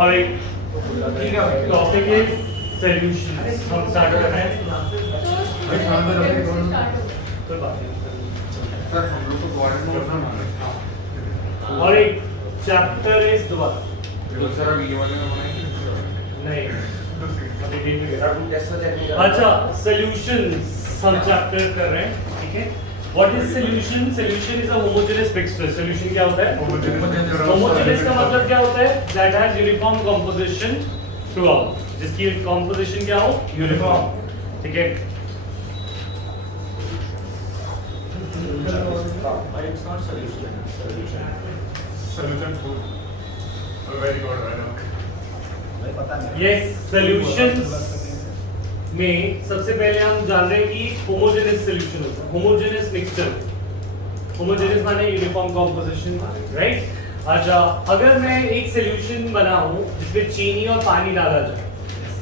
Alright, topic is solutions. हम start कर रहे हैं. कोई बात नहीं. सर हम लोग को गवर्नमेंट में करना है. Alright, chapter is दोबारा. तो सर अब ये वाले में बनाएंगे. नहीं. अभी दिन में. अच्छा, solutions हम chapter कर रहे हैं, ठीक है? What is solution? Solution is a homogeneous mixture. Solution क्या होता है? Homogeneous का मतलब क्या होता है? That has uniform composition throughout. जिसकी composition क्या हो? Uniform. ठीक है? But it's not solution. Solution food. Very good, I know. Yes, solutions में सबसे पहले हम जान रहे हैं कि होमोजेनियस सॉल्यूशन होता है, होमोजेनियस मिक्सचर. होमोजेनियस माने यूनिफॉर्म कंपोजिशन, राइट? अच्छा, अगर मैं एक सॉल्यूशन बनाऊं जिसमें चीनी और पानी डाला जाए,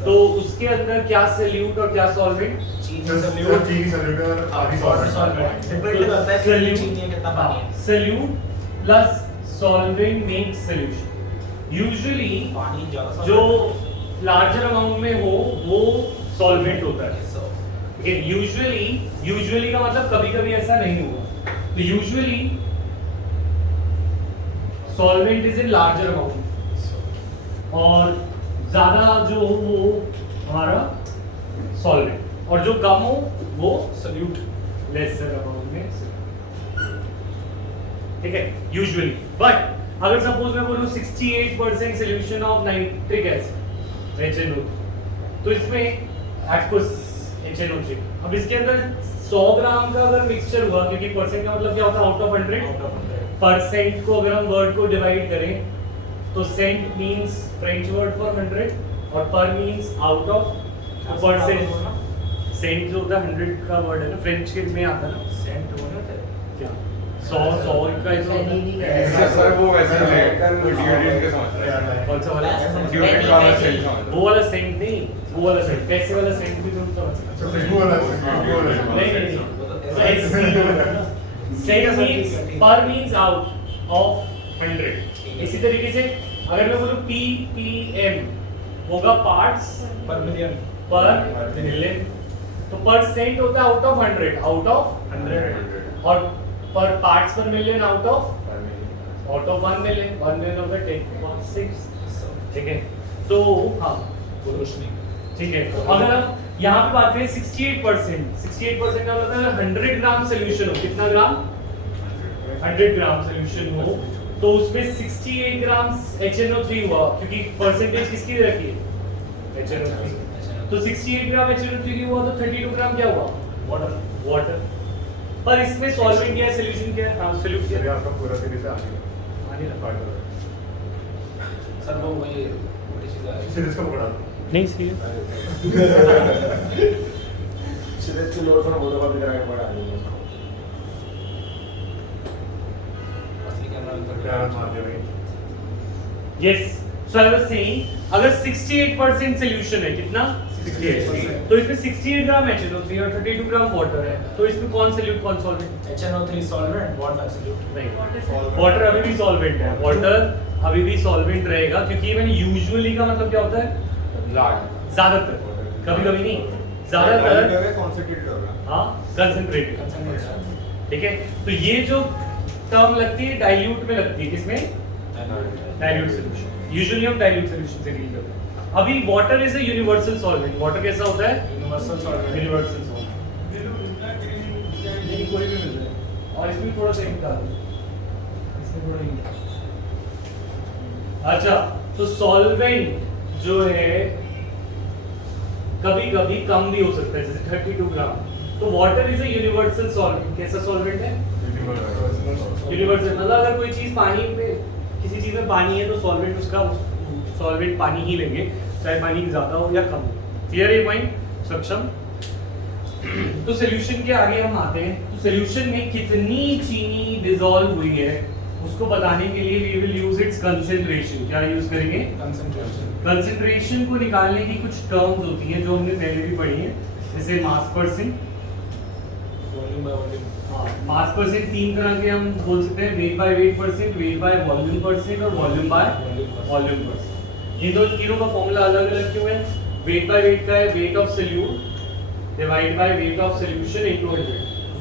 तो उसके अंदर क्या सॉल्यूट और क्या सॉल्वेंट? चीनी सॉल्यूट और पानी सॉल्वेंट. डिपेंड करता है कि चीनी है कितना पानी है. Solute plus solvent makes solution. Usually पानी ज्यादा जो लार्जर अमाउंट में हो वो सॉल्वेंट होता है. ठीक है? यूजुअली का मतलब कभी-कभी ऐसा नहीं होगा. तो usually solvent is in larger amount और ज्यादा जो हो वो हमारा सॉल्वेंट, और जो कम हो वो सॉल्यूट लेसर अमाउंट में. ठीक है? यूजुअली. बट अगर सपोज मैं बोलूं 68% solution of nitric acid HNO, तो इसमें एक्वस HNO3. अब इसके अंदर 100 ग्राम का अगर मिक्सचर हुआ, क्योंकि परसेंट का मतलब क्या होता है? Out of 100. परसेंट को अगर हम वर्ड को डिवाइड करें तो cent means French word for 100 और पर means out of. Percent cent जो होता है 100 का वर्ड है ना, फ्रेंच के में आता है ना. सेंट होने थे क्या 100 का ऐसा सर वो वैसे है ड्यूरेट के समझ रहे हैं. कौन सा वाला? ड्यूरेट वाला सेल समझ वो वाला सेंट नहीं, वो वाला सेंट. पैसे वाला सेंट भी तुम समझ सकते हो. वो वाला नहीं. सेंट मींस पर मींस आउट ऑफ 100. इसी तरीके से अगर मैं बोलूं ppm होगा पार्ट्स पर मिलियन. तो परसेंट होता है आउट ऑफ 100, आउट ऑफ 100. और पर पार्ट्स पर million out of 1 million. 1 million होगा 10.6. ठीक है? तो हाँ रोशनी. ठीक है. तो अगर हम यहाँ पे बात करें 68% का मतलब है 100 ग्राम सॉल्यूशन हो. कितना ग्राम? 100 ग्राम सॉल्यूशन हो तो उसमें 68 ग्राम HNO3 हुआ, क्योंकि परसेंटेज किसकी रखी है? HNO3. तो 68 ग्राम HNO3 हुआ तो 32 ग्राम क्या हुआ? वाटर. पर इसमें सॉल्वेंट क्या है, सॉल्यूशन क्या है? हां, सॉल्यूट क्या है? आपका पूरा सीरीज से आने लगा. सर वो वही चीज है. सीरीज का पकड़ा नहीं सही है. सीरीज की लोड पर बोलो अभी राइट पड़ा है. असली कैमरा प्यार मार दिया भाई. Yes. So I was saying अगर 68% सॉल्यूशन है, कितना? 68. तो इसमें 68 ग्राम HNO3 और 32 ग्राम वाटर है, तो इसमें कौन सॉल्यूट कौन solvent? HNO3 solvent, water solute. नहीं, वाटर अभी भी सॉल्वेंट है. वाटर अभी भी सॉल्वेंट रहेगा, क्योंकि मैंने यूजुअली का मतलब क्या होता है? ज्यादातर, कभी-कभी नहीं, ज्यादातर कॉन्सेंट्रेटेड होगा. हाँ, कंसंट्रेटेड. कंसंट्रेशन. ठीक है? तो ये जो टर्म लगती है डाइल्यूट में लगती है. किसमें? Dilute solution. यूजुअली हम डाइल्यूट सॉल्यूशन से डील करते हैं. अभी water is a universal solvent. Water कैसा होता है? Universal solvent. Universal solvent. नहीं, कोई भी मिल जाए. और इसमें थोड़ा सा इंक डाल दो. इसमें थोड़ा इंक. अच्छा, तो सॉल्वेंट जो है कभी-कभी कम भी हो सकता है, जैसे 32 ग्राम. तो water is a universal solvent. कैसा सॉल्वेंट है? यूनिवर्सल. मतलब अगर कोई चीज पानी में, किसी चीज में पानी है तो सॉल्वेंट उसका सॉल्वेंट पानी ही लेंगे, चाहे पानी ज्यादा हो या कम हो. क्लियर है पॉइंट? सक्षम. तो सॉल्यूशन के आगे हम आते हैं. तो सॉल्यूशन में कितनी चीनी डिसॉल्व हुई है उसको बताने के लिए we will use its concentration. क्या यूज करेंगे? कंसंट्रेशन. कंसंट्रेशन को निकालने की कुछ टर्म्स होती हैं जो हमने पहले भी पढ़ी हैं, जैसे मास percent. Volume by volume. Mass percent तीन तरह के हम बोल सकते हैं, weight by weight percent, weight by volume percent और वॉल्यूम बाय वॉल्यूम परसेंट. ये दो तीनों का फॉर्मूला अलग अलग क्यों है? वेट बाय वेट का है weight of solute divide by weight of solution into 100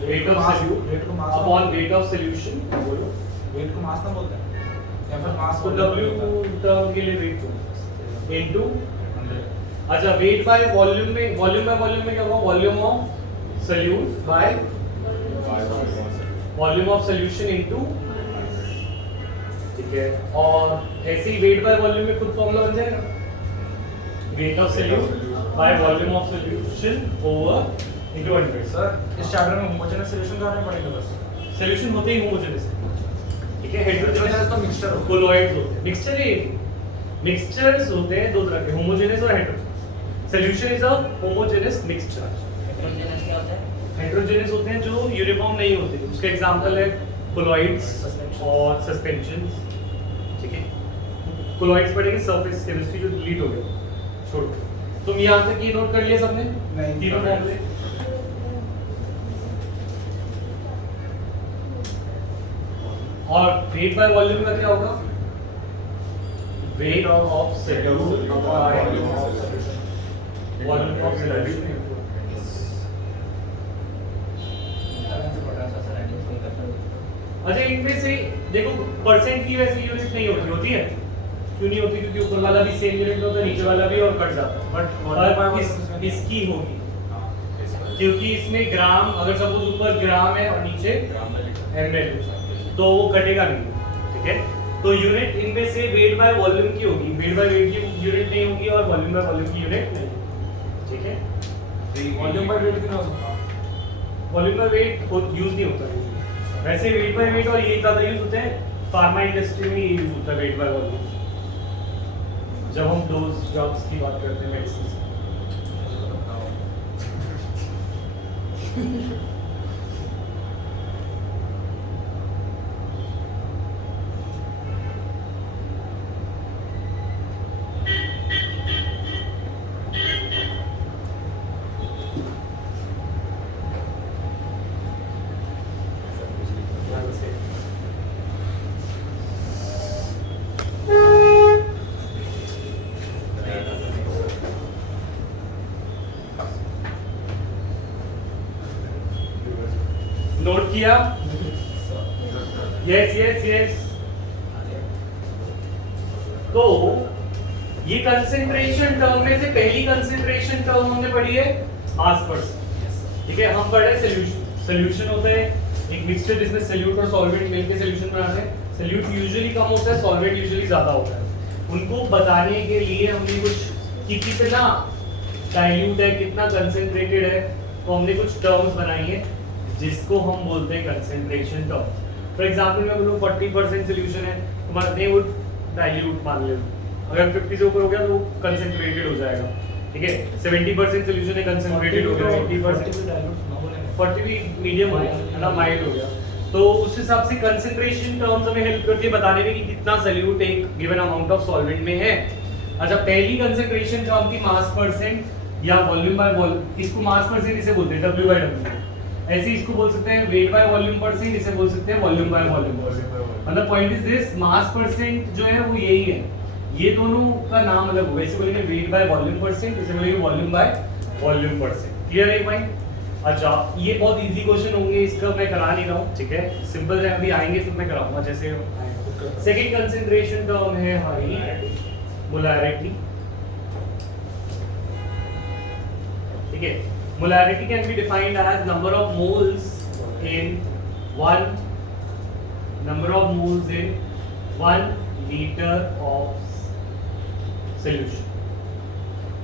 weight of solute upon weight of solution बोलो वेट को मास ना बोलते हैं या फिर मास तो W टर्म के लिए वेट को इनटू अच्छा वेट बाय वॉल्यूम में क्या होगा? Volume of solute by volume of solution into ठीक है और ऐसे ही वेट बाय वॉल्यूम में खुद फॉर्मूला बन जाएगा weight of solute by volume of solution over into 100 sir इस चैप्टर में होमोजेनस सॉल्यूशन का नहीं पड़ेगा बस सॉल्यूशन होते ही होमोजेनस ठीक है हेटेरोजेनस तो मिक्सचर होता है कोलॉइड्स होते हैं मिक्सचर ही मिक्सचर्स होते हैं दो तरह के होमोजेनस और heterogeneous solution is a homogeneous mixture heterogeneous क्या होता है? हेटेरोजेनस होते हैं जो यूनिफॉर्म नहीं होते उसका एग्जांपल है कोलॉइड्स और सस्पेंशंस ठीक है कोलॉइड्स पढ़ेंगे सरफेस केमिस्ट्री जो डिलीट हो गया छोड़ो तुम यहां तक ये नोट कर लिया सबने नहीं, तीनों फॉर्मूले और वेट बाय वॉल्यूम का क्या होगा weight of solute by volume of solution अच्छा इनमें से देखो परसेंट की वैसे यूनिट नहीं होती है क्यों नहीं होती क्योंकि ऊपर वाला भी सेम यूनिट होता है नीचे वाला भी और कट जाता है बट इसकी होगी क्योंकि इसमें ग्राम अगर सपोज ऊपर ग्राम है और नीचे ml तो वो कटेगा नहीं ठीक है तो यूनिट इनमें से वेट बाय वॉल्यूम की होगी वेट बाय वेट की यूनिट नहीं होगी और वॉल्यूम बाय वॉल्यूम की यूनिट नहीं ठीक है वॉल्यूम बाय वेट क्यों हो सकता वॉल्यूम बाय वेट यूज नहीं होता है वैसे वेट बाय वेट और ये ज्यादा यूज होते हैं फार्मा इंडस्ट्री में यूज होता है वेट बाय वॉल्यूम जब हम डोज ड्रग्स की बात करते हैं मेडिसिन नोट किया यस यस यस तो ये कंसंट्रेशन टर्म में से पहली कंसंट्रेशन टर्म हमने पढ़ी है मास परसेंट ठीक है हम पढ़ रहे सॉल्यूशन सॉल्यूशन होता है एक मिक्सचर जिसमें सॉल्यूट और सॉल्वेंट मिलकर सॉल्यूशन बनाते हैं सॉल्यूट यूजुअली कम होता है सॉल्वेंट यूजुअली ज्यादा होता है उनको बताने के लिए हमने कुछ कि कितना डाइल्यूट है कितना कंसंट्रेटेड है तो हमने कुछ टर्म्स बनाई है जिसको हम बोलते हैं कंसंट्रेशन टर्म फॉर एग्जांपल मैं बोलूं 40% सॉल्यूशन है तुम्हारा नहीं वो डाइल्यूट मान लो अगर 50 से ऊपर हो गया तो कंसंट्रेटेड हो जाएगा ठीक है 70% सॉल्यूशन है कंसंट्रेटेड हो गया 80% 40 भी मीडियम हो गया है ना माइल्ड हो गया तो उस हिसाब से कंसंट्रेशन टर्म्स हमें हेल्प करती है बताने में कि कितना सॉल्यूट एक गिवन अमाउंट ऑफ सॉल्वेंट में है अच्छा पहली कंसंट्रेशन टर्म थी मास परसेंट या वॉल्यूम बाय वॉल्यूम इसको मास परसेंट इसे बोलते हैं W/W ऐसे इसको बोल सकते हैं वेट बाय वॉल्यूम परसेंट इसे बोल सकते हैं वॉल्यूम बाय वॉल्यूम परसेंट मतलब point is this mass percent जो है वो यही है ये दोनों का नाम अलग होगा इसे बोलेंगे वेट बाय वॉल्यूम परसेंट इसे बोलेंगे volume by volume percent clear है भाई अच्छा ये बहुत इजी क्वेश्चन होंगे इसका मैं करा नहीं रहा हूँ ठीक है सिंपल है अभी आएंगे तो मैं कराऊंगा जैसे सेकंड कंसंट्रेशन टर्म है हमारी मोलैरिटी ठीक है molarity can be defined as number of moles in 1 liter of solution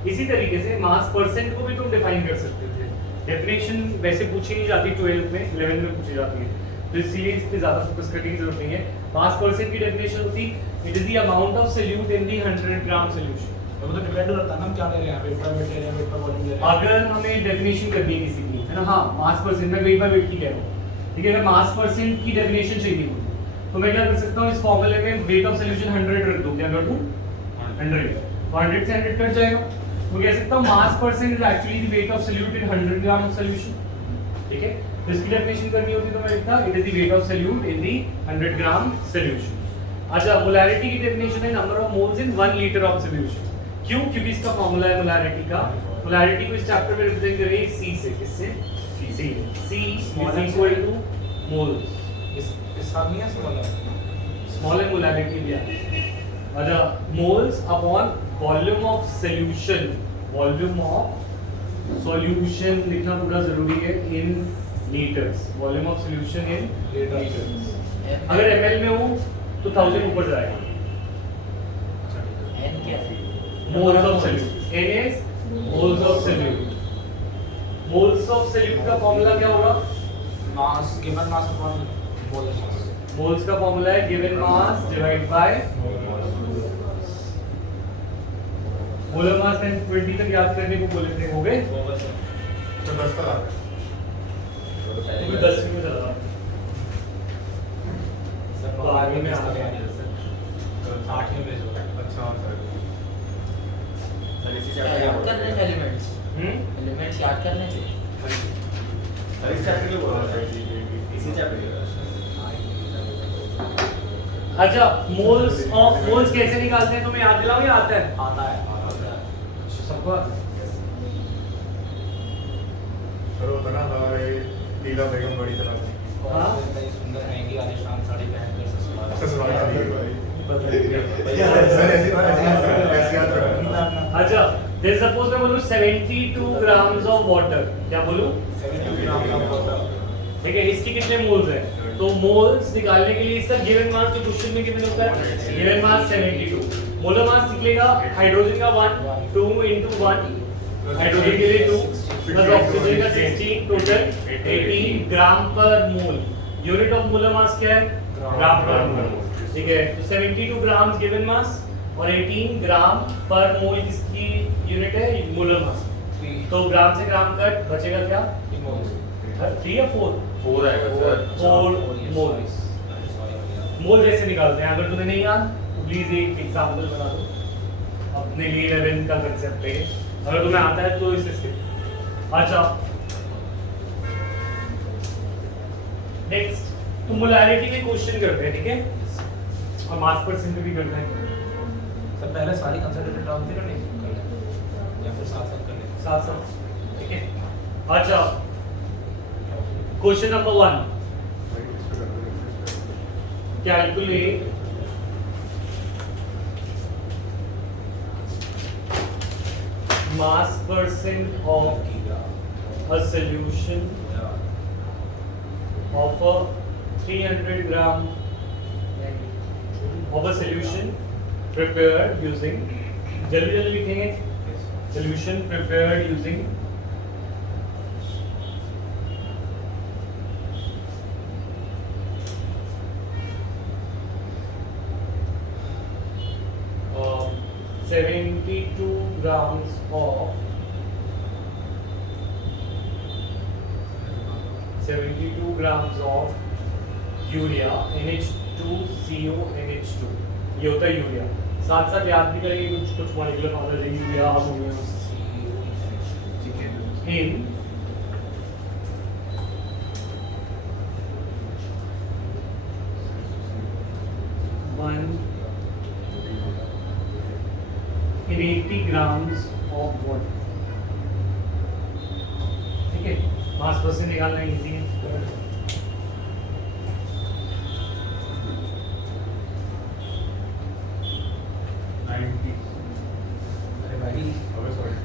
इसी तरीके से मास परसेंट को भी तुम डिफाइन कर सकते थे डेफिनेशन वैसे पूछी नहीं जाती 12th में 11th में पूछी जाती है तो इसलिए इस पे ज्यादा फोकस करने की जरूरत नहीं है मास परसेंट की डेफिनेशन होती it is the amount of solute in the 100 gram solution वो तो डिपेंड करता है ना हम क्या ले रहे हैं वेट बाय वेट ले रहे हैं वेट बाय वॉल्यूम ले रहे हैं अगर हमें डेफिनेशन करनी है किसी की है ना हाँ मास परसेंट में वेट बाय वेट की कह रहा हूँ ठीक है अगर मास परसेंट की डेफिनेशन चाहिए मुझे तो मैं क्या कर सकता हूँ इस फॉर्मूले में वेट ऑफ सॉल्यूशन 100 रख दूं क्या कर दूं 100 तो 100 से 100 कट जाएगा तो कह सकता हूँ मास percent is actually the weight of solute in 100 gram of solution ठीक है तो इसकी डेफिनेशन करनी होती तो मैं लिखता it is the weight of solute in the 100 gram solution अच्छा, मोलैरिटी की डेफिनेशन है number of moles in 1 litre of solution. क्यों? क्योंकि इसका फॉर्मूला है मोलैरिटी का। मोलैरिटी को इस चैप्टर में रिप्रेजेंट करेंगे C से। किससे? C। C is equal to moles। इस साल नहीं है स्मॉल स्मॉल मोलैरिटी भी है। अच्छा, moles upon volume of solution. Volume of solution लिखना पूरा जरूरी है इन litres. Volume of solution in litres. अगर ml में हो तो 1000 ऊपर जाएगा। N क्या है? Moles of solute. N is moles of solute. Moles of solute का फॉर्मूला क्या होगा? Mass given mass upon mole mass. Moles का फॉर्मूला है given mass divide by molar mass. 20 तक याद करने को बोले थे, हो गए? तो 10 का लाभ तो 10 में चला रहा। सर तो आगे में आ गया। 8 में भेजो। अच्छा सर इसी याद करने हैं एलिमेंट्स। एलिमेंट्स याद करने थे। चैप्टर के बोल रहा है इसी चैप्टर के। अच्छा, मोल्स कैसे निकालते हैं तुम्हें याद दिलाऊं या आता है? आता है सबको आता है? सर होता ना हमारे लीला बेगम बड़ी तरह से हाँ? इतनी सुंदर महंगी राजस्थान साड़ी पहन कर ससुराल चली गई भाई। अच्छा, सर ऐसी याद रखना। जैसे सपोज मैं बोलूं 72 ग्राम्स ऑफ वाटर। क्या बोलूं? 72 ग्राम का वाटर। ठीक है, इसके कितने मोल्स हैं? तो मोल्स निकालने के लिए इसका गिवन मास जो क्वेश्चन में गिवन होता है, गिवन मास 72। मोलर मास निकलेगा हाइड्रोजन का 1, 2 into 1, हाइड्रोजन के लिए 2 प्लस ऑक्सीजन का 16, टोटल 18 ग्राम पर मोल। यूनिट ऑफ मोलर मास क्या है? ग्राम पर मोल। ठीक है, तो 72 ग्राम्स गिवन मास और 18 ग्राम पर मोल किसकी यूनिट है? Molar mass. तो ग्राम से ग्राम कट बचेगा क्या? 3 या 4? 4 आएगा सर। 4 मोल्स। मोल कैसे निकालते हैं? अगर तुम्हें नहीं याद तो प्लीज एक एग्जांपल बना दो। अपने लिए 11 का कांसेप्ट है, अगर तुम्हें आता है तो इससे। अच्छा, नेक्स्ट तो मोलैरिटी में क्वेश्चन करते हैं, ठीक है? और मास परसेंट भी करते हैं। सर पहले सारी कंसंट्रेटेड टर्म थी ना, नहीं कर ले या फिर साथ-साथ कर ले। साथ, ठीक है? अच्छा, question number 1, calculate mass percent of a solution of a 300 gram of a solution prepared using, जल्दी जल्दी लिखेंगे, solution prepared using uh, 72 grams of 72 grams of urea NH2CO NH2, ये होता है यूरिया। साथ साथ याद भी करेंगे कुछ मॉलिक्यूलर फॉर्मूला है urea in in 80 grams of water। ठीक है, मास परसेंट निकालना इजी है। अरे भाई अबे सॉरी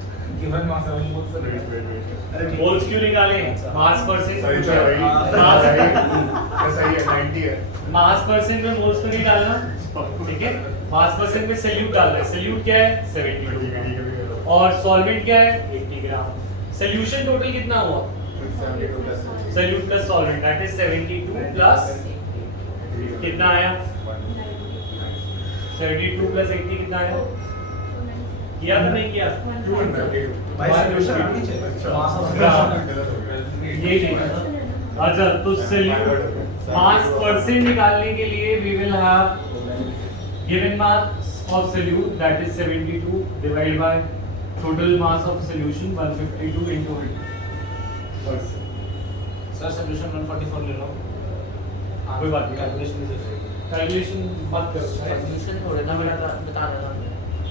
गिवन मास है वो सर। वेट मोल्स क्यों निकाले? मास परसेंट सही चल रही है, सही है 90 है। मास परसेंट में मोल्स को नहीं डालना, ठीक है? मास परसेंट में सॉल्यूट डालना है। सॉल्यूट क्या है? 72 और सॉल्वेंट क्या है? 80 ग्राम। सॉल्यूशन टोटल कितना हुआ? Solute plus solvent that is 72 plus कितना आया? 72 प्लस 80 कितना आया? किया था नहीं किया? भाई सॉल्यूशन आनी चाहिए मास ऑफ सॉल्यूशन। ये देखना। अच्छा, तो सॉल्यूट मास परसेंट निकालने के लिए we will have given mass of solute that is 72 divide by total mass of solution 152 into 100%। Sir solution 144 ले लो। कोई बात नहीं। कैलकुलेशन से कैलकुलेशन मत करो सॉल्यूशन थोड़े ना बता रहा था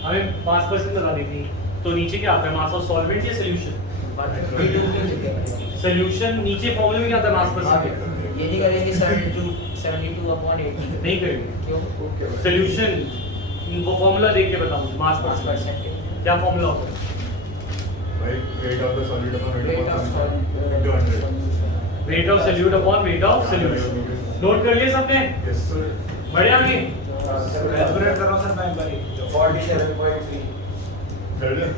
हमें 5% बता दी थी तो नीचे क्या आता है मास ऑफ सॉल्वेंट या सॉल्यूशन सॉल्यूशन नीचे फॉर्मूले में क्या आता है मास पर सेकंड ये नहीं करेंगे 72 अपॉन 80 नहीं करेंगे क्यों सॉल्यूशन वो फॉर्मूला देख के बताओ मुझे मास पर परसेंटेज क्या फॉर्मूला होता है Weight of the solid upon weight Weight of of solution solid. into 100. Weight of solute upon weight of solution note कर लिए सबने Yes, sir. बढ़िया नहीं कैलकुलेट कर रहा हूं सर मैं एक बारी 47.3 कर लिया?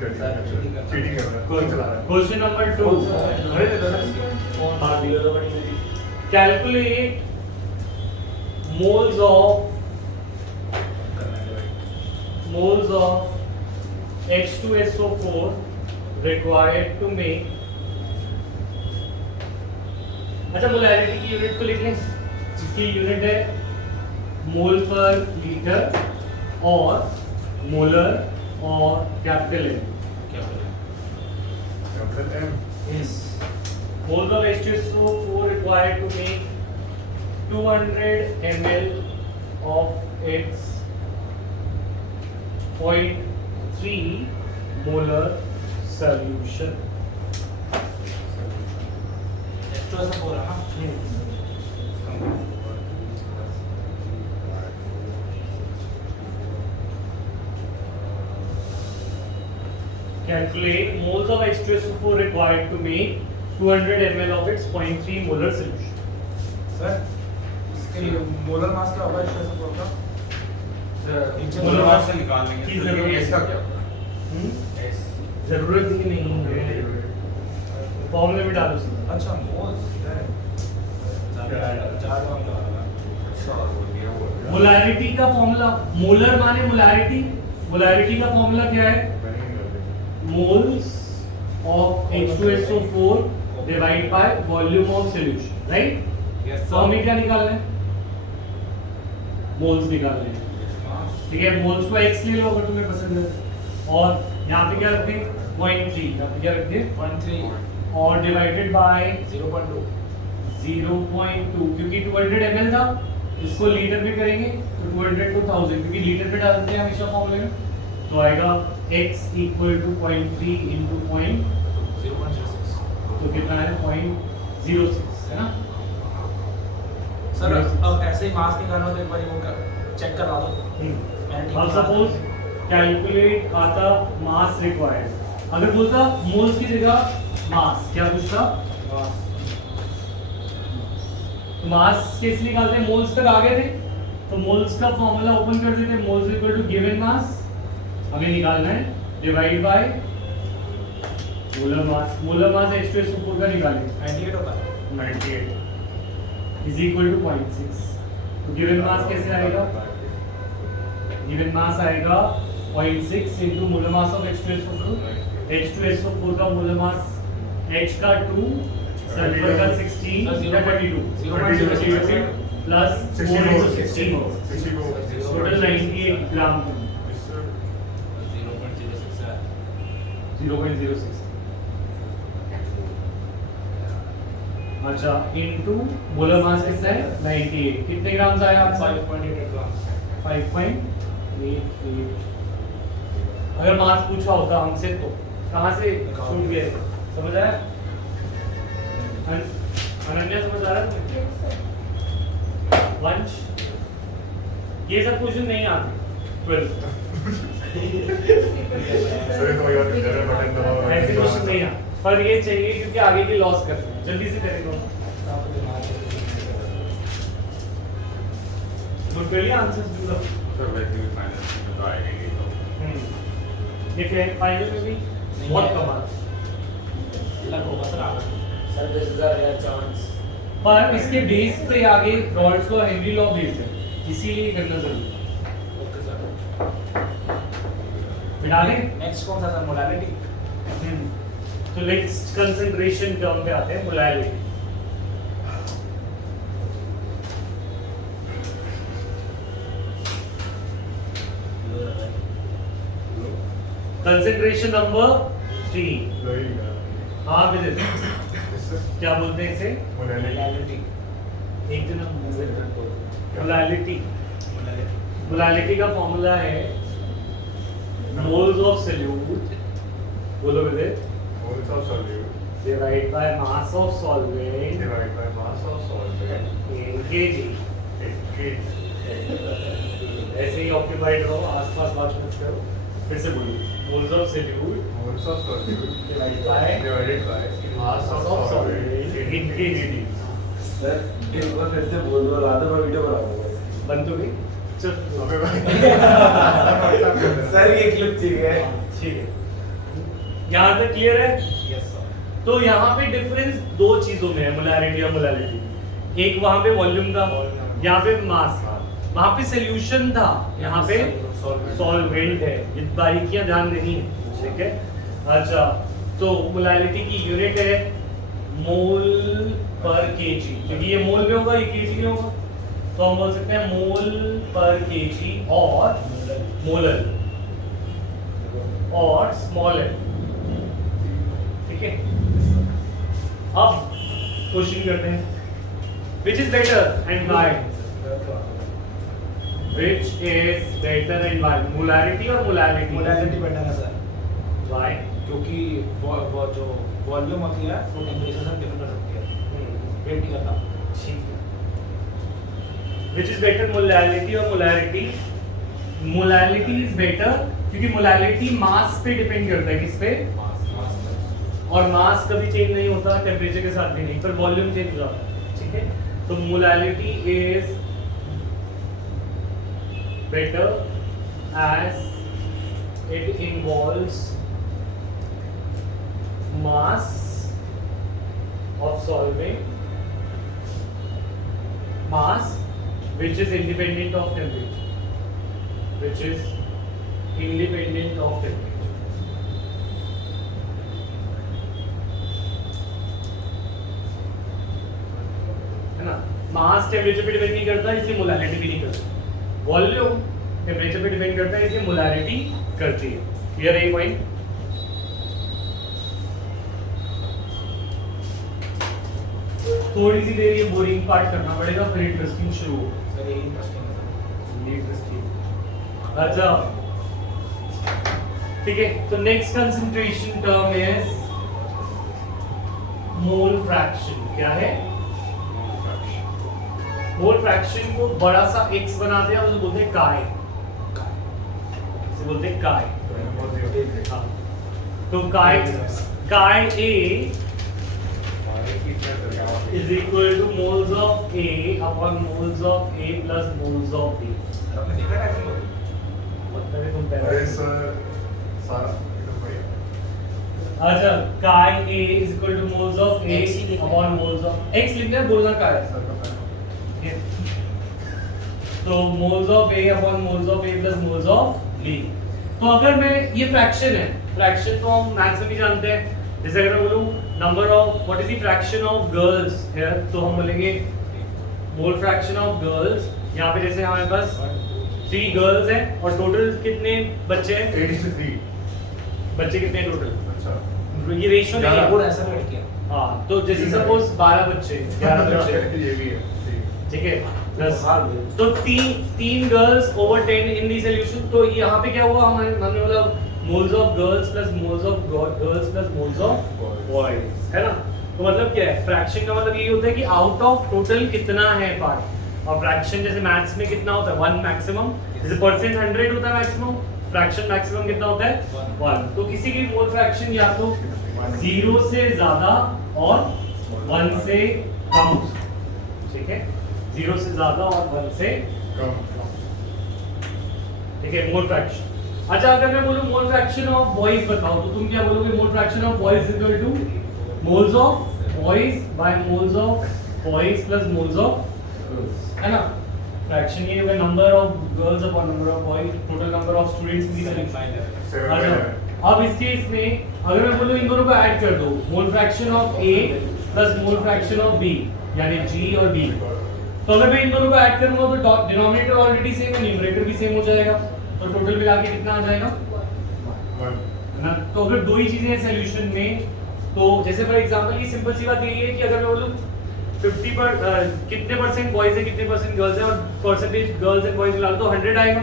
कर लिया, कर लिया। Cheating कर रहा है। कौन चला रहा है? क्वेश्चन नंबर 2 अरे दे दो हाँ calculate moles of H2SO4 required to make अच्छा मोलैरिटी की यूनिट तो लिख लें इसकी यूनिट है मोल पर लीटर और मोलर और capital M Capital M. Yes moles of H2SO4 required to make 200 ml of its 0.3 molar solution. Extra सब हो रहा है Calculate moles of H2SO4 required to make 200 ml of its 0.3 molar solution. Sir इसके molar mass क्या होगा इसका सब होगा मोलर मास से निकालने की के जरूरत लिए इसका है। क्या हम्म? एस जरूरत ही नहीं है फॉर्मूले में डालो सीधा। अच्छा मोल्स है चार मामला अच्छा हो गया मोलैरिटी का फॉर्मूला मोलर माने मोलैरिटी का फॉर्मूला क्या है moles of H2SO4 divided by volume of solution, right? Yes तो हमें क्या निकालना है मोल्स निकालने हैं ठीक है मोल्स को x ले लो अगर तुम्हें पसंद है और यहाँ पे क्या रखते हैं 0.3 यहाँ पे क्या रखते हैं 0.3 और डिवाइडेड बाय 0.2 0.2 क्योंकि 200 ml था इसको लीटर में करेंगे तो 200 को 1000 क्योंकि लीटर में डालते हैं हमेशा फॉर्मूले में तो आएगा x इक्वल टू 0.3 इंटू 0.06 तो कितना है 0.06 है ना सर अब ऐसे ही मास निकालना हो तो एक बार वो चेक करा दो मैंने ठीक अब बता सपोज दिया। कैलकुलेट आता मास रिक्वायर्ड अगर बोलता मोल्स की जगह मास क्या पूछता तो मास कैसे निकालते हैं मोल्स तक आ गए थे तो मोल्स का फॉर्मूला ओपन कर देते हैं moles equal to given mass हमें निकालना है divide by molar mass H2SO4 का निकालें 98 होता है 98 इज इक्वल टू 0.6 तो गिवन मास कैसे आएगा गिवन मास आएगा 0.6 into molar mass of H2SO4 का मोलर मास H का 2 सल्फर का 16 या 32 0.06 प्लस 4 into 16 टोटल 98 ग्राम 0.06 अच्छा इनटू मोलर मास कितना है 98 कितने ग्राम आया आपका 5.88 ग्राम 5.88 अगर मास पूछा होता हमसे तो कहाँ से छूट गए समझ आया अनन्या समझ आ रहा है वंश ये सब क्वेश्चन नहीं आते 12 ऐसे क्वेश्चन नहीं आते पर ये चाहिए क्योंकि आगे की लॉस करते हैं जल्दी से करेंगे नोट कर लिया आंसर्स पूरा सर वैसे भी फाइनल में तो आएगा ही तो ये फिर फाइनल में भी बहुत कमाल लग होगा सर आगे sir this is a rare chance पर इसके बेस पे आगे Raoult's law Henry law based है इसीलिए करना जरूरी है ओके सर बिठा लें नेक्स्ट कौन सा सर मोलैरिटी तो नेक्स्ट कंसंट्रेशन टर्म पे आते हैं मोलैरिटी कंसंट्रेशन नंबर 3 हाँ विदित क्या बोलते हैं इसे मोलैरिटी एक जना मोलालिटी मोलालिटी का फॉर्मूला है मोल्स ऑफ सॉल्यूट, बोलो बेटे, Moles of solute divide by mass of solvent divided by mass of solvent in KG. in kg. ऐसे ही ऑक्यूपाइड रहो, आसपास बात मत करो। फिर से बोलो, moles of solute Moles of solute divide by divided by mass of solvent in kg. Sir एक बार फिर से बोल दो, रात में वीडियो बनाऊंगा। बन तो गई, चल अबे भाई सर ये क्लिप ठीक है। ठीक है, यहाँ तक क्लियर है? Yes sir. तो यहाँ पे डिफरेंस दो चीजों में है, मोलैरिटी और मोलैलिटी। एक वहां पे वॉल्यूम था, यहाँ पे मास था, वहां पे सॉल्यूशन था, यहाँ पे सॉल्वेंट है। ये बारीकियां ध्यान नहीं है, ठीक है? अच्छा, तो मोलैलिटी की यूनिट है मोल पर केजी, क्योंकि ये मोल में होगा, ये केजी में होगा, तो हम बोल सकते हैं मोल पर केजी और मोलर और स्मॉल एल। ठीक है, अब क्वेश्चन करते हैं, which is better and why? Which is better and why, molarity और मोलैलिटी? मोलैलिटी बेटर है सर, व्हाई? क्योंकि वो जो वॉल्यूम होती है वो टेम्परेचर से डिफरेंट कर सकती है, वेट नहीं करता। ठीक है, विच इज बेटर, मोलैलिटी और मोलैरिटी? मोलैलिटी इज बेटर क्योंकि मोलैलिटी मास पे डिपेंड करता है, किस पे? और मास कभी चेंज नहीं होता, टेम्परेचर के साथ भी नहीं, पर वॉल्यूम चेंज हो जाता है। ठीक है, तो molality is better as it involves mass of solvent, mass which is independent of temperature, which is independent of temperature. है ना, मास टेम्परेचर पे डिपेंड नहीं करता, इसलिए मोलैलिटी भी नहीं करती। वॉल्यूम टेम्परेचर पे डिपेंड करता है, इसलिए मोलैलिटी करती है। क्लियर है ये पॉइंट? थोड़ी सी देर ये बोरिंग पार्ट करना पड़ेगा, फिर इंटरेस्टिंग शुरू हो। सर यही इंटरेस्टिंग है। इंटरेस्टिंग। अच्छा, ठीक है, तो next concentration term is mole fraction. क्या है? मोल फ्रैक्शन को बड़ा सा x बनाते हैं और उसे बोलते हैं काय, इसे बोलते हैं काय। हाँ, तो काय A is equal to moles of A upon moles of A plus moles of B. Sir आपने देखा है क्या? मतलब तुम अरे पहले सर सारा एकदम बढ़िया। अच्छा, chi A is equal to moles of A X ही लिखना है। upon moles of X लिखना है, बोलना क्या है? सर का पहला। ये। तो moles of A upon moles of A plus moles of B। तो अगर मैं ये फ्रैक्शन है, फ्रैक्शन तो हम मैथ्स में भी जानते हैं। जैसे अगर मैं बोलूं number of what is the fraction of girls here, तो हम बोलेंगे मोल फ्रैक्शन ऑफ गर्ल्स। यहाँ पे जैसे हमारे पास 3 गर्ल्स हैं और टोटल कितने बच्चे हैं? 83। बच्चे कितने टोटल? अच्छा। ये रेशियो नहीं है। वो ऐसा रेट किया। हाँ, तो जैसे सपोज 12 बच्चे 11 बच्चे, ये भी है। ठीक। ठीक है, 10, तो तीन गर्ल्स ओवर 10 इन दी सॉल्यूशन। तो यहाँ पे क्या हुआ, हमने बोला moles of girls plus moles of girls plus moles of boys, है ना? तो मतलब क्या है, फ्रैक्शन का मतलब ये होता है कि आउट ऑफ टोटल कितना है पार्ट। और फ्रैक्शन जैसे मैथ्स में कितना होता है, 1 मैक्सिमम, जैसे परसेंट 100 होता है मैक्सिमम, फ्रैक्शन मैक्सिमम कितना होता है 1। तो किसी की मोल फ्रैक्शन या तो 0 से ज्यादा और 1 से कम, ठीक है, 0 से ज्यादा और 1 से कम। ठीक है, मोल फ्रैक्शन। अच्छा, अगर मैं बोलूं मोल फ्रैक्शन ऑफ बॉयज बताओ, तो तुम क्या बोलोगे? Mole fraction of boys is equal to moles of boys by moles of boys plus moles of girls, है ना? फ्रैक्शन ये होगा number of girls upon number of boys, total number of students की सॉल्यूशन। अच्छा, अब इस case में अगर मैं बोलूं इन दोनों को ऐड कर दो, मोल fraction of A plus mole fraction of B, यानी G और B, तो अगर मैं इन दोनों को ऐड करूंगा तो डिनोमिनेटर ऑलरेडी सेम है, न्यूमरेटर भी सेम हो जाएगा, तो टोटल मिला के कितना आ जाएगा? 1। ना? तो अगर दो ही चीजें हैं सॉल्यूशन में, तो जैसे फॉर एग्जांपल ये सिंपल सी बात यही है कि अगर मैं बोलूं कितने परसेंट बॉयज है कितने परसेंट गर्ल्स है और परसेंटेज गर्ल्स एंड बॉयज मिला तो 100 आएगा।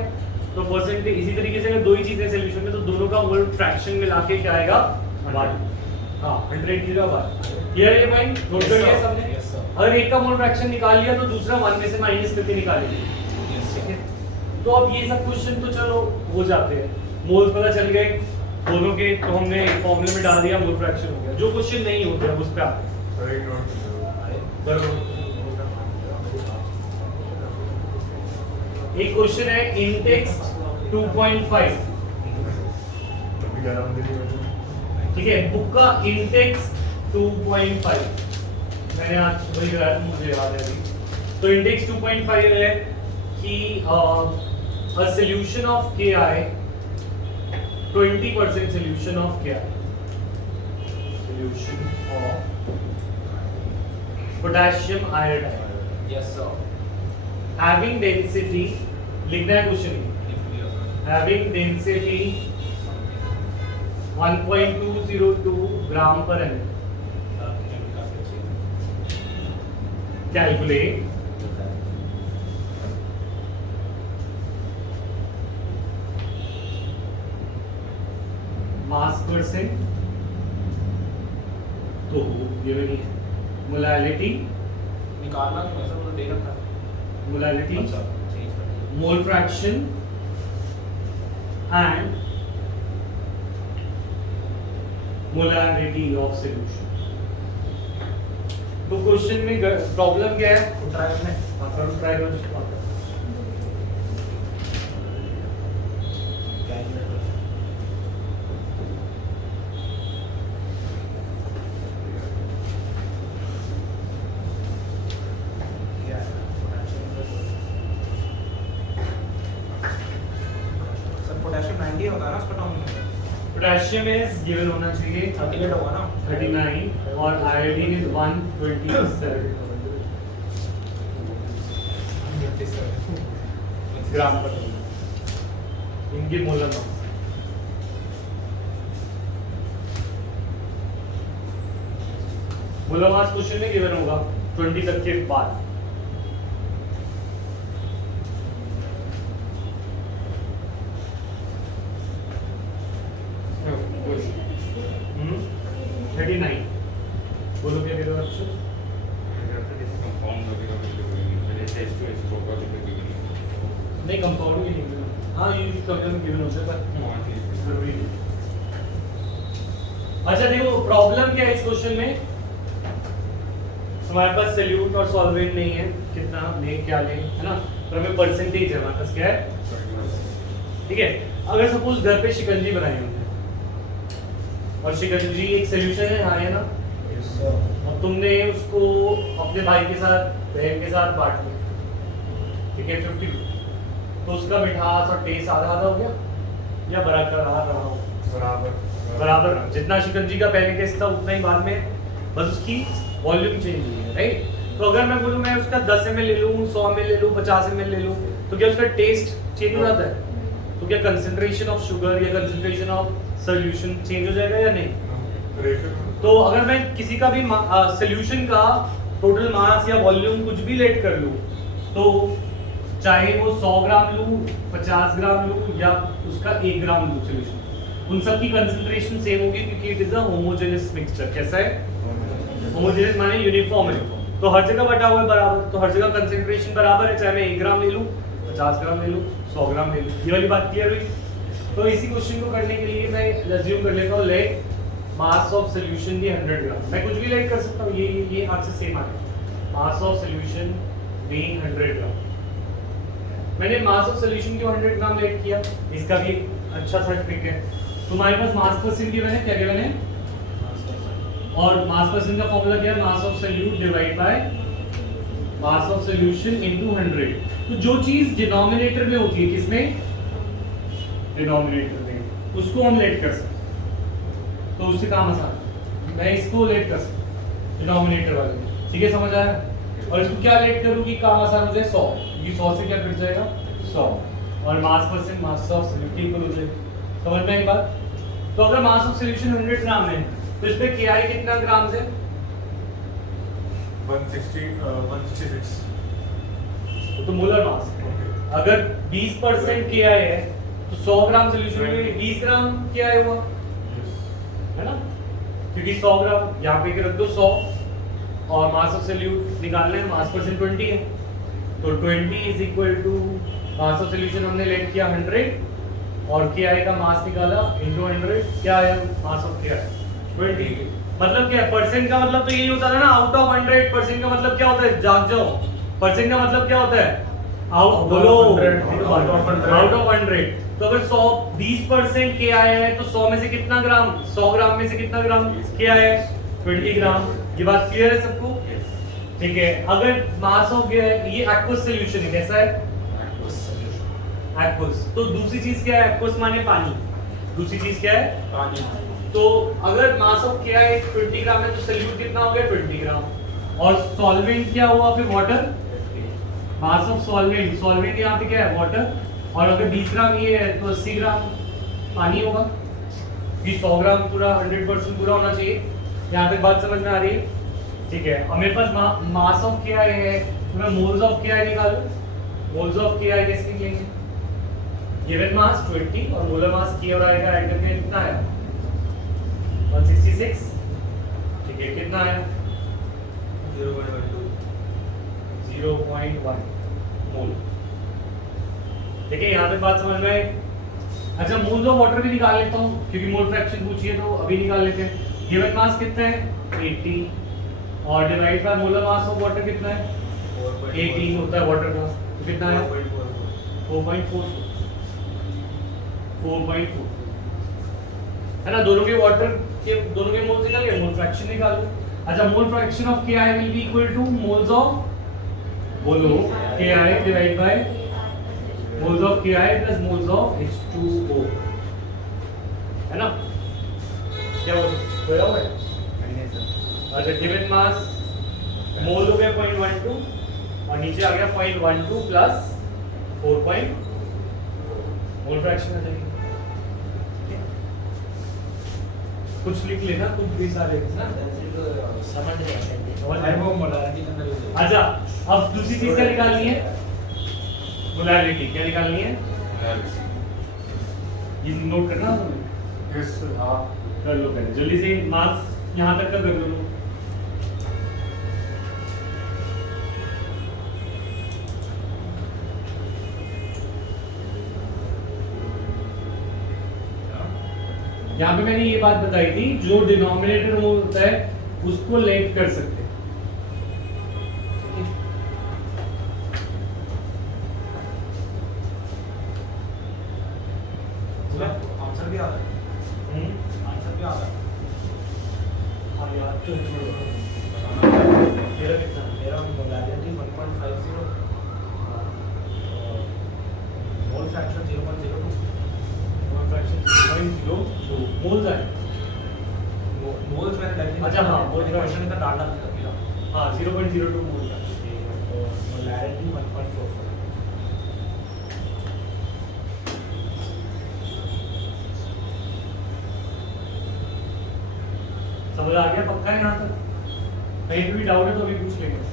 तो परसेंटेज इसी तरीके से अगर दो ही चीजें सॉल्यूशन में तो दोनों का मोल फ्रैक्शन मिला के क्या आएगा 1। हाँ 100 की जगह 1। क्लियर है भाई? नोट कर लिया सबने? Yes, sir. अगर एक का मोल फ्रैक्शन निकाल लिया तो दूसरा 1 में से माइनस करके निकालेंगे। ठीक है? तो अब ये सब क्वेश्चन तो चलो हो जाते हैं, मोल्स पता चल गए दोनों के, तो हमने फॉर्मूले में डाल दिया, मोल फ्रैक्शन हो गया। जो क्वेश्चन नहीं होते अब उस पे आते हैं। सर एक नोट एक क्वेश्चन है इन टेक्स्ट 2.5, अभी 11 बजे ठीक है, बुक का इन टेक्स्ट 2.5 मैंने आज सुबह ही कराया था, मुझे याद है अभी। तो इन टेक्स्ट 2.5 है कि a solution of Ki 20% solution of Ki, solution of potassium iodide Yes, sir. having density, लिखना है क्वेश्चन, having density 1.202 ग्राम पर ml, calculate mass percent, तो ये भी नहीं है, molality, निकालना तो ऐसा बोलो दे रखा है। molality, अच्छा, change कर दिया। mole fraction and molarity of solution। तो क्वेश्चन में प्रॉब्लम क्या है? तो try करना है। हाँ, करो ट्राई करो। Calculator। क्या है? सर पोटेशियम 90 होता है ना उसका टर्म में? पोटेशियम इज गिवन होना चाहिए 38 होगा ना? 39 और आयोडीन इज 127 ग्राम पर इनकी molar mass. Molar mass question में गिवन होगा 20 तक के बाद। हम्म 39 बोलो क्या कह रहे हो अक्षर? नहीं कंपाउंड भी नहीं गिवन। हाँ ये कभी गिवन हो सकता है, जरूरी नहीं। अच्छा देखो प्रॉब्लम क्या है इस क्वेश्चन में, हमारे पास सॉल्यूट और सॉल्वेंट नहीं है, कितना ले क्या ले, है ना, तो हमें परसेंटेज है हमारे पास क्या है। ठीक है, अगर सपोज घर पे शिकंजी बनाई हमने और शिकंजी एक सॉल्यूशन है, हाँ है ना, और तुमने उसको अपने भाई के साथ बहन के साथ बांट लिया, ठीक है 50, तो उसका मिठास और टेस्ट आधा आधा हो गया या बराबर रहा हो? बराबर जितना शिकंजी का पहले टेस्ट था उतना ही बाद में, बस उसकी वॉल्यूम चेंज हुई है, राइट। तो अगर मैं बोलूँ मैं उसका 10 ml ले लूँ, 100 ml ले लूँ, 50 ml ले लूँ, तो क्या उसका टेस्ट चेंज हो जाता है? तो क्या कंसंट्रेशन ऑफ शुगर या कंसंट्रेशन ऑफ सॉल्यूशन चेंज हो जाएगा या नहीं? तो अगर मैं किसी का भी सॉल्यूशन का टोटल मास या वॉल्यूम कुछ भी लेट कर लूँ, तो चाहे वो 100 ग्राम लूँ, 50 ग्राम लूँ या उसका 1 ग्राम लूँ सॉल्यूशन, उन सब की कंसंट्रेशन सेम होगी क्योंकि it is a homogeneous mixture. कैसा है? होमोजेनियस माने यूनिफॉर्म है, तो हर जगह बटा हुआ है बराबर, तो हर जगह कंसंट्रेशन बराबर है, चाहे मैं 1 ग्राम ले लूँ, 50 ग्राम ले लूँ, 100 ग्राम ले लूँ। ये वाली बात क्लियर हुई? तो इसी क्वेश्चन को करने के लिए मैं अज्यूम कर लेता हूँ लेट मास ऑफ सॉल्यूशन भी 100 ग्राम, मैं कुछ भी लेट कर सकता हूँ, ये आपसे सेम आ है, मास ऑफ सॉल्यूशन भी 100 ग्राम। मैंने मास ऑफ सॉल्यूशन की 100 ग्राम लेट किया, इसका भी अच्छा सा ट्रिक है। तुम्हारे पास मास परसेंट गिवन है, क्या गिवन है? और मास परसेंट का फॉर्मूला क्या है? मास of solute divide by mass of solution into 100। तो जो चीज डिनोमिनेटर में होती है, किसमें? डिनोमिनेटर में, उसको हम लेट कर सकते हैं, तो उससे काम आसान है। मैं इसको लेट कर सकता हूं डिनोमिनेटर वाले में, ठीक है, समझ आया? और इसको क्या लेट करूं कि काम आसान हो जाए? 100, क्योंकि 100 से क्या कट जाएगा? 100, और मास percent mass of solute equal हो जाएगा। समझ में आई बात? तो अगर मास ऑफ सॉल्यूशन 100 ग्राम है तो इस पे KI कितना ग्राम है? 166. तो मोलर मास अगर 20% KI है तो 100 ग्राम सोल्यूशन में 20 ग्राम KI हुआ, है ना? क्योंकि 100 ग्राम यहाँ पे रख दो 100 और मास ऑफ सोल्यूट निकालना है, मास परसेंट 20 है तो 20 is equal to mass of solution हमने लेट किया 100 और KI का मास निकाला इनटू 100, क्या आया मास ऑफ KI 20। मतलब क्या है परसेंट का मतलब तो यही होता है ना, आउट ऑफ 100%। का मतलब क्या होता है, जाग जाओ, परसेंट का मतलब क्या होता है, आउट बोलो, आउट ऑफ 100। तो अगर 20% KI है तो 100 में से कितना ग्राम, 100 ग्राम में से कितना ग्राम KI है 20 ग्राम। ये बात क्लियर है सबको? ठीक है। अगर मास ऑफ ये एक्वस सॉल्यूशन है, कैसा है एक्वस, तो दूसरी चीज क्या है, एक्वस माने पानी, दूसरी चीज क्या है पानी। तो अगर मास ऑफ KI 20 ग्राम है तो सोल्यूट कितना हो गया 20 ग्राम और सॉल्वेंट क्या हुआ फिर water, mass of solvent, solvent यहाँ पे क्या है वाटर, और अगर 20 ग्राम ये है तो 80 ग्राम पानी होगा। ये 100 ग्राम पूरा 100% पूरा होना चाहिए। यहाँ तक बात समझ में आ रही है? ठीक है। और मेरे पास मास ऑफ KI है तो मैं मोल्स ऑफ KI निकालूं। मोल्स ऑफ KI कैसे निकलेंगे, गिवन मास 20 और मोलर मास K और I का ऐड करके कितना है 166। ठीक है, कितना है 0.1 मोल। देखिए यहाँ पे बात समझ में आई। अच्छा मोल्स ऑफ वाटर भी निकाल लेता हूँ क्योंकि मोल फ्रैक्शन पूछिए तो अभी निकाल लेते हैं। गिवन मास कितना है 80 और divide by molar mass of water कितना है 18 होता है वाटर का, तो कितना है 4.4 है ना। दोनों के वाटर के दोनों के मोल्स निकाल गए, मोल फ्रैक्शन निकाल लो। अच्छा मोल fraction of KI will be equal to moles of बोलो KI divide by moles of KI plus moles of H2O, है ना? क्या हो गया है? अच्छा गिवन मास मोल हो गया 0.12 और नीचे आ गया 0.12 प्लस 4. मोल फ्रैक्शन आ जाएगी। कुछ लिख लेना कुछ भी सारे ना समझ रहे हैं वो मोलारिटी के अंदर यूज होता है। अच्छा अब दूसरी चीज क्या निकालनी है, मोलैरिटी। क्या निकालनी है ये नोट करना तुमने? Yes, sir. आप कर लो पहले जल्दी से, मास यहाँ तक का कर लो। यहाँ पे मैंने ये बात बताई थी जो डिनोमिनेटर होता है उसको लेट कर सकते हैं। आंसर भी आता है, आंसर भी आता है। अब याद तो छोड़ो। तेरा कितना? मेरा molarity 1.50 mole fraction 0.02 mole fraction 0.02 moles है। मोल्स मैंने डाल दिया। अच्छा, हाँ, मोल फ्रैक्शन का डाटा दिया। हाँ 0.02 मोल है। तो मोलारिटी 1.44। समझ आ गया पक्का है यहाँ तक? कहीं पे भी डाउट है तो अभी पूछ लेंगे।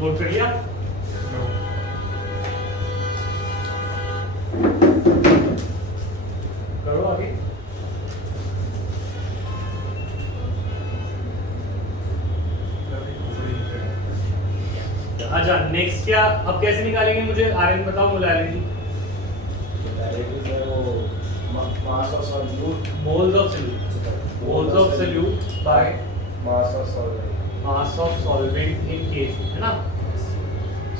नोट कर लिया? No. करो आगे। अच्छा नेक्स्ट क्या, अब कैसे निकालेंगे मुझे आर्यन बताओ molarity. Mass of solute moles of solute, moles of solute by mass of solvent mass of solvent in case, है ना?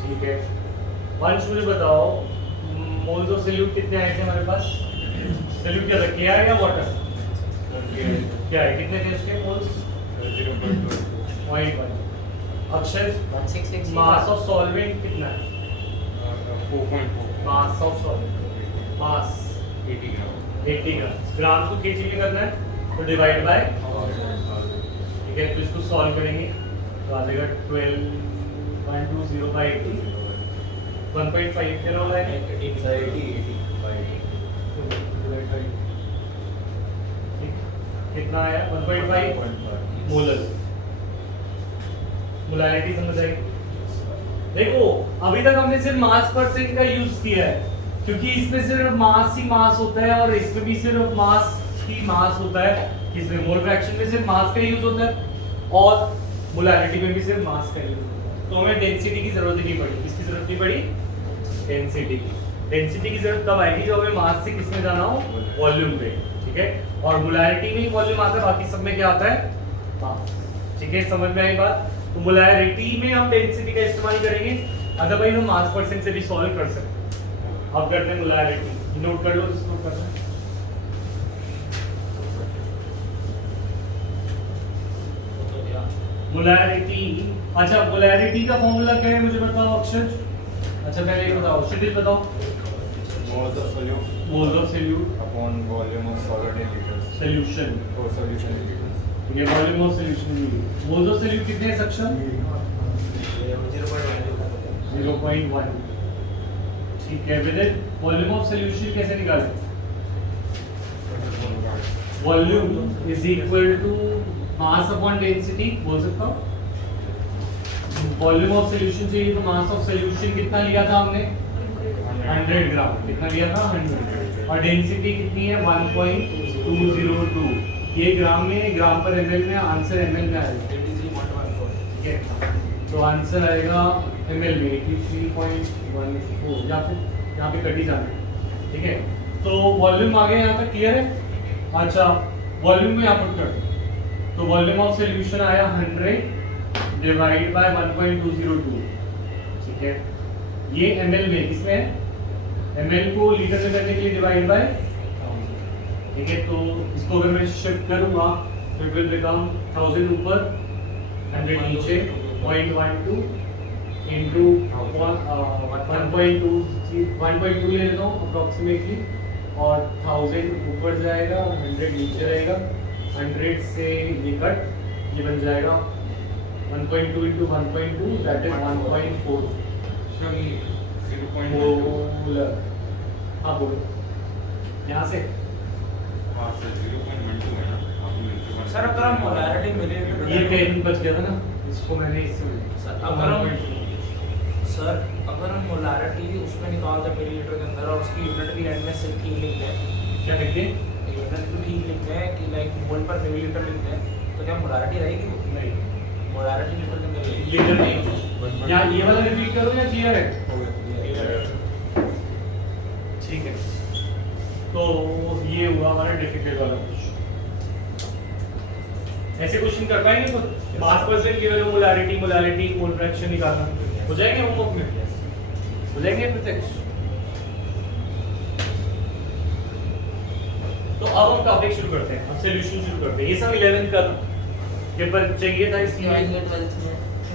ठीक है। वंश मुझे बताओ मोल्स ऑफ सोल्यूट कितने आए थे हमारे पास? सोल्यूट क्या था, क्या है या वाटर? क्या है, कितने थे उसके moles? 0.1. Akshay 166 mass of solvent कितना है? 4.4 मास ऑफ सॉल्वेंट, मास 80 ग्राम 80 ग्राम. ग्राम को केजी में करना है तो डिवाइड बाय, ठीक है. तो इसको सॉल्व करेंगे तो आ जाएगा 12.20 बाय 80, 1.5 किलो है. कितना आया? 1.5 मोलर. मोलैरिटी समझ आई? देखो अभी तक हमने सिर्फ मास परसेंट का यूज किया है क्योंकि इसमें सिर्फ मास ही मास होता है और इसमें भी सिर्फ मास ही मास होता है. इसमें मोल फ्रैक्शन में सिर्फ मास का यूज होता है और मोलैरिटी में भी सिर्फ मास का यूज होता है. तो हमें डेंसिटी की जरूरत ही नहीं पड़ी. किसकी जरूरत नहीं पड़ी? डेंसिटी की. डेंसिटी की जरूरत तब आएगी जब हमें मास से किसमें जाना हो? वॉल्यूम पे. ठीक है. और मोलैरिटी में ही वॉल्यूम आता है, बाकी सब में क्या आता है? मास. ठीक है, समझ में आई बात? तो मोलैरिटी में हम डेंसिटी का इस्तेमाल करेंगे, अदरवाइज हम मास परसेंट से भी सॉल्व कर सकते हैं. अब करते हैं मोलैरिटी. नोट कर लो जिसको करना है. मोलैरिटी. अच्छा, मोलैरिटी का फॉर्मूला क्या है मुझे बताओ अक्षर. अच्छा पहले ये बताओ, क्षितिज बताओ. moles of solute moles of solute upon volume of solid in liters solution. or solution in liters ये volume of solution. Moles of solute कितने हैं सक्षम? 0.1. ठीक है. विद वॉल्यूम ऑफ सॉल्यूशन कैसे निकालें? Volume is equal to mass upon density. बोल सकता हूँ वॉल्यूम ऑफ सॉल्यूशन चाहिए तो मास ऑफ सॉल्यूशन कितना लिया था हमने? 100 ग्राम. कितना लिया था? 100. और डेंसिटी कितनी है? 1.202. ये ग्राम में, ग्राम पर ml में, आंसर ml में आएगा. 83.14. ठीक है. तो आंसर आएगा ml में 83.14 या फिर यहाँ पे कट ही जाना है. ठीक है. तो वॉल्यूम आ गया यहाँ तक. क्लियर है? अच्छा वॉल्यूम में यहाँ पुट कर. तो वॉल्यूम ऑफ सॉल्यूशन आया 100 डिवाइड बाय 1.202. ठीक है. ये ml में, किसमें है? ml को लीटर में करने के लिए डिवाइड बाय. ठीक है. तो इसको अगर मैं शिफ्ट करूंगा तो इट विल बिकम 1000 ऊपर 100 नीचे 0.12 इनटू 1.2 ले लेता हूँ अप्रोक्सीमेटली और 1000 ऊपर जाएगा 100 नीचे रहेगा. 100 से ये कट, ये बन जाएगा 1.2 into 1.2 that is 1.4 मोलर. हाँ बोलो यहाँ से. हाँ सर 0.12 है ना आपको मिलते सर अगर हम मोलैरिटी मिलीलीटर ये 10 बच गया था ना, इसको मैंने इससे सर अगर हम मोलैरिटी उसमें निकालते मिलीलीटर के अंदर और उसकी यूनिट भी एंड में सिर्फ ठीक लिखते हैं, क्या लिखते हैं? यूनिट भी ठीक लिखते हैं कि लाइक मोल पर मिलीलीटर लिखते हैं, तो क्या मोलैरिटी रहेगी? वो नहीं, मोलैरिटी लीटर के अंदर रहेगी. लीटर नहीं. या ये वाला रिपीट करो या क्लियर है? ठीक है. तो ये हुआ हमारा डिफिकल्ट वाला क्वेश्चन. ऐसे क्वेश्चन कर पाएंगे तो मास percent given molarity, molarity, mole fraction निकालना हो जाएंगे होमवर्क में. हो जाएंगे प्रत्यक्ष. तो अब हम टॉपिक शुरू करते हैं. अब सॉल्यूशन शुरू करते हैं. ये सब 11th का पेपर चाहिए था इसलिए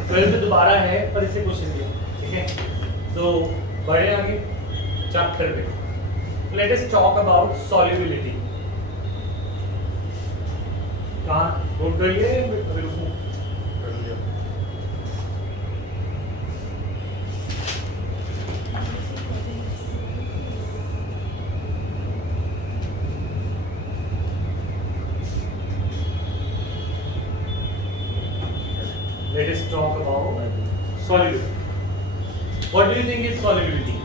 12th में दोबारा है पर इससे क्वेश्चन दिया. ठीक है. तो बढ़े आगे चैप्टर पे. Let us talk about solubility. कहाँ नोट कर लिए? अभी रुको. कर लिया. Let us talk about solubility. What do you think is solubility?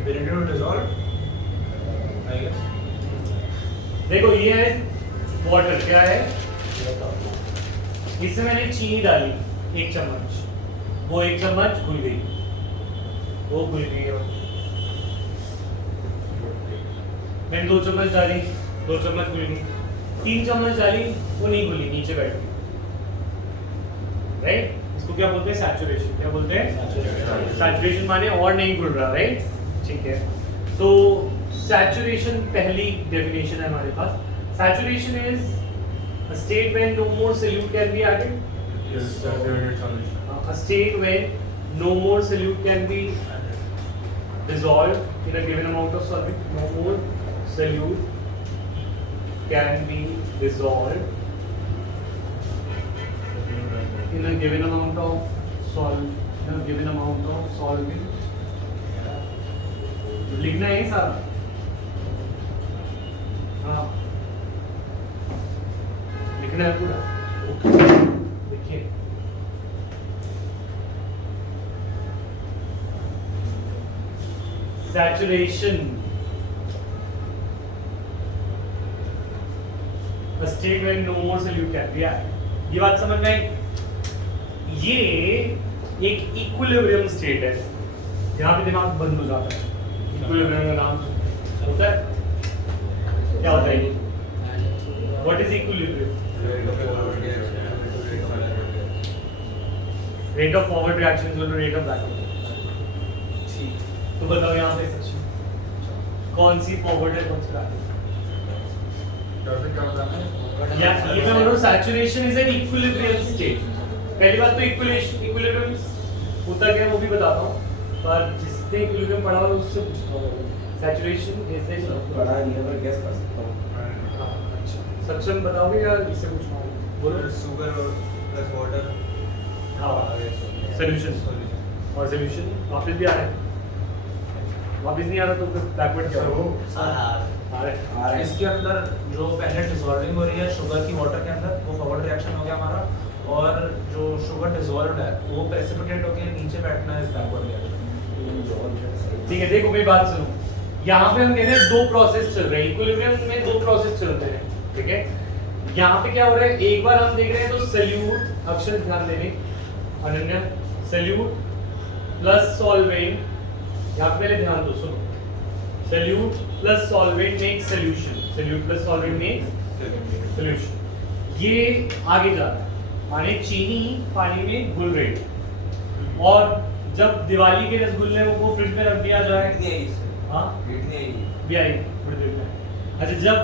ability to dissolve, I guess. देखो ये है वाटर. क्या है? इसमें मैंने चीनी डाली 1 चम्मच. वो 1 चम्मच घुल गई. वो घुल गई. मैंने 2 चम्मच डाली, 2 चम्मच घुल गई. 3 चम्मच डाली, वो नहीं घुली, नीचे बैठ गई. राइट. इसको क्या बोलते हैं? सैचुरेशन। क्या बोलते हैं? सैचुरेशन माने और नहीं घुल रहा, राइट? ठीक है, तो सैचुरेशन पहली डेफिनेशन है हमारे पास। Saturation is a state when no more solute can be added. Yes, saturated solution. A state when no more solute can be dissolved in a given amount of solvent. No more solute can be dissolved in a given amount of solvent. लिखना है सारा। हाँ, लिखना है पूरा। देखिए, saturation, a state when no more solute can be added। ये बात समझ में आई? ये एक इक्विलिब्रियम स्टेट है, यहाँ पे दिमाग बंद हो जाता है। इक्विलिब्रियम का नाम होता है, क्या होता है ये? What is equilibrium? Rate of forward reaction is equal to rate of backward। ठीक, तो बताओ यहाँ पे सेक्शन कौन सी फॉरवर्ड है, कौन सी बैकवर्ड? या ये मैं बोल रहा हूँ saturation is an equilibrium state. पहली बात तो इक्विलिब्रियम होता क्या है वो भी बताता हूँ, पर जिसने इक्विलिब्रियम पढ़ा हो उससे पूछता हूँ। सैचुरेशन इज एन पढ़ा नहीं है पर गेस कर सकता हूँ। सक्षम बताओगे या इससे पूछना होगा? बोलो। Sugar plus water. हाँ, सॉल्यूशन और सॉल्यूशन वापस भी आ रहा है, वापस नहीं आ रहा तो फिर बैकवर्ड क्या होगा? आ रहा है। इसके अंदर जो पहले डिसॉल्विंग हो रही है शुगर की वाटर के अंदर, वो फॉरवर्ड रिएक्शन हो गया हमारा, और जो शुगर डिसॉल्व्ड है वो प्रेसिपिटेट होकर नीचे बैठना है, इस बैकवर्ड रिएक्शन। ठीक है, देखो मेरी बात सुनो। यहाँ पे हम कह रहे हैं दो प्रोसेस चल रहे हैं, इक्विलिब्रियम में दो प्रोसेस चलते हैं, ठीक है? यहाँ पे क्या हो रहा है, एक बार हम देख रहे हैं तो सल्यूट, अक्षर ध्यान देने अनन्या, सल्यूट प्लस सॉल्वेंट, यहाँ पे पहले ध्यान दो, सुनो। Solute plus solvent makes solution, solute plus solvent makes solution. ये आगे जा रहा है, माने चीनी पानी में घुल रही है, और जब दिवाली के रसगुल्ले को फ्रिज में रख दिया जाए, हाँ भी आई थोड़ी देर में। अच्छा, जब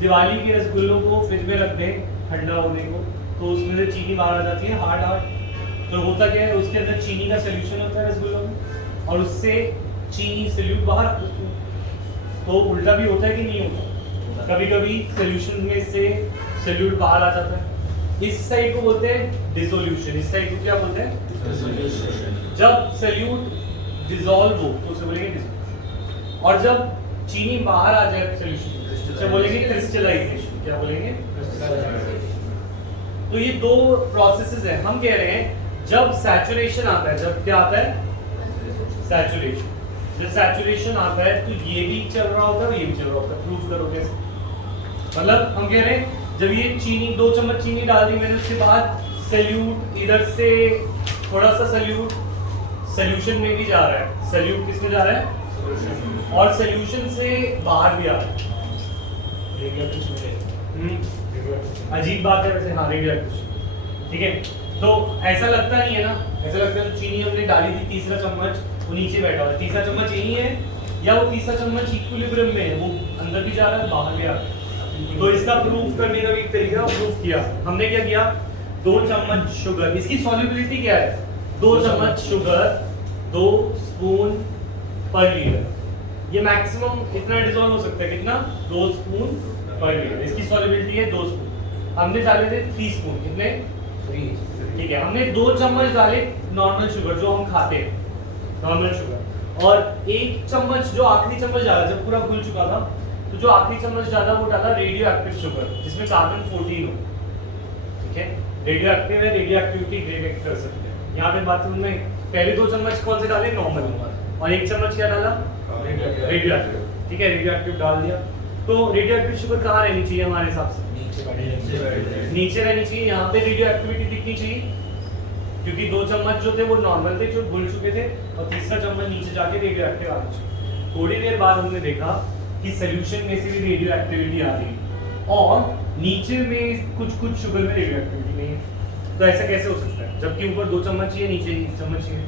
दिवाली के रसगुल्लों को फ्रिज में रख दें ठंडा होने को, तो उसमें से चीनी बाहर आ जाती है हार्ड। तो होता क्या है, उसके अंदर चीनी का सोल्यूशन होता है रसगुल्लों में, और उससे चीनी सोल्यूट बाहर आती है। तो उल्टा भी होता है कि नहीं होता? कभी कभी सोल्यूशन में से सोल्यूट बाहर आ जाता है। इस साइड को बोलते हैं डिसोल्यूशन, इस साइड को क्या बोलते हैं? डिसोल्यूशन। जब सोल्यूट डिसॉल्व हो तो उसे बोलेंगे डिसोल्यूशन, और जब चीनी बाहर आ जाए सोल्यूशन से बोलेंगे क्रिस्टलाइजेशन। क्या बोलेंगे? तो ये दो प्रोसेसेस हैं। हम कह रहे हैं जब सैचुरेशन आता है, जब क्या आता है? सैचुरेशन। जब सैचुरेशन आता है तो ये भी चल रहा होगा और ये भी चल रहा होगा। प्रूफ करो कैसे? मतलब हम कह रहे हैं जब ये चीनी 2 चम्मच चीनी डाल दी मैंने, उसके बाद सल्यूट इधर से थोड़ा सा सल्यूट सॉल्यूशन में भी जा रहा है, सल्यूट किस में जा रहा है? और सॉल्यूशन से बाहर भी आ रहा है। अजीब बात है वैसे, हाँ रेडियोएक्टिव, ठीक है? तो ऐसा लगता नहीं है ना, ऐसा लगता है तो चीनी हमने डाली थी तीसरा चम्मच, वो नीचे बैठा हुआ है। तीसरा चम्मच यही है या वो तीसरा चम्मच इक्विलिब्रियम में है, वो अंदर भी जा रहा है बाहर भी आ रहा है। तो इसका प्रूफ करने का भी एक तरीका प्रूफ किया हमने। क्या किया? 2 चम्मच शुगर, इसकी सॉल्युबिलिटी क्या है? 2 चम्मच शुगर 2 स्पून पर लीटर, ये मैक्सिमम इतना डिसॉल्व हो सकता है। कितना? 2 स्पून पर लीटर। इसकी सॉल्युबिलिटी है 2 स्पून। हमने डाले थे 3 स्पून, कितने? 3, ठीक है। हमने 2 चम्मच डाले नॉर्मल शुगर जो हम खाते हैं, नॉर्मल शुगर, और 1 चम्मच जो आखिरी चम्मच डाला जब पूरा घुल चुका था, तो जो आखिरी चम्मच डाला वो डाला रेडियो एक्टिव शुगर जिसमें कार्बन 14 हो, ठीक है? रेडियो एक्टिव है, रेडियो एक्टिविटी ग्रेड कर सकते हैं। यहाँ पे बात में पहले 2 चम्मच कौन से डाले? नॉर्मल, और 1 चम्मच क्या डाला? रेडियो एक्टिव, ठीक है? रेडियो एक्टिव डाल दिया। तो रेडियो एक्टिव शुगर कहाँ रहनी चाहिए हमारे हिसाब से? नीचे रहनी चाहिए। यहाँ पे रेडियो एक्टिविटी दिखनी चाहिए क्योंकि 2 चम्मच जो थे वो नॉर्मल थे, जो घुल चुके थे, और तीसरा चम्मच नीचे जाके रेडियो एक्टिव आना चाहिए। थोड़ी देर बाद हमने देखा कि सोल्यूशन में से भी रेडियो एक्टिविटी आ रही है, और नीचे में कुछ शुगर में रेडियो एक्टिविटी नहीं है। तो ऐसा कैसे हो सकता है जबकि ऊपर 2 चम्मच ही है नीचे 1 चम्मच ही है?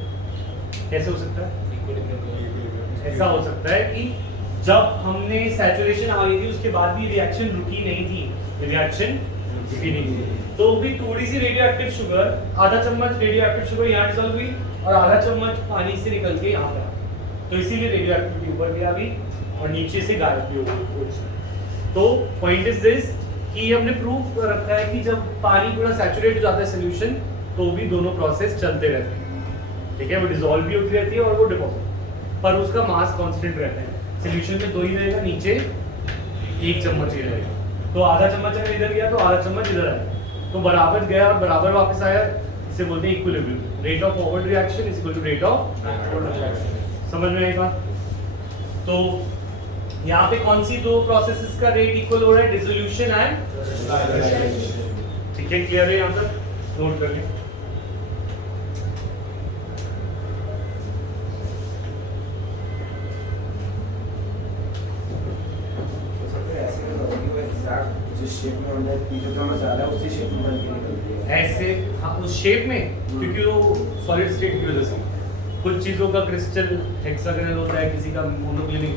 कैसे हो सकता है? ऐसा हो सकता है कि जब हमने सैचुरेशन आ गई थी उसके बाद भी रिएक्शन रुकी नहीं थी, रिएक्शन रुकी नहीं थी, तो भी थोड़ी सी रेडियो एक्टिव शुगर, आधा चम्मच रेडियो एक्टिव शुगर यहाँ डिसॉल्व हुई और आधा चम्मच पानी से निकल के यहाँ पे आ, तो इसीलिए रेडियो एक्टिविटी ऊपर भी आ गई और नीचे से गायब भी हो गई। तो पॉइंट इज दिस कि हमने प्रूफ रखा है कि जब पानी पूरा सैचुरेट हो जाता है सोल्यूशन तो भी दोनों प्रोसेस चलते रहते हैं, ठीक है, वो डिसॉल्व भी होती रहती है और वो डिपॉजिट, पर उसका मास कांस्टेंट रहता है। सोल्यूशन में 2 ही रहेगा, नीचे 1 चम्मच ही रहेगा, तो आधा चम्मच अगर इधर गया तो आधा चम्मच इधर आएगा, तो बराबर गया और बराबर वापस आया, इसे बोलते हैं equilibrium. Rate of forward reaction is equal to rate of backward reaction. समझ में आएगा? तो यहाँ पे कौन सी 2 प्रोसेसेस का रेट इक्वल हो रहा है? डिसोल्यूशन एंड, ठीक है, क्लियर है? यहाँ तक नोट कर लें। जिस शेप में हमने पीछे जो मसाला उसी शेप में बन के निकलती है ऐसे, हाँ, उस शेप में, क्योंकि वो सॉलिड स्टेट की वजह से कुछ चीजों का क्रिस्टल हेक्सागोनल होता है, किसी का मोनोक्लिनिक,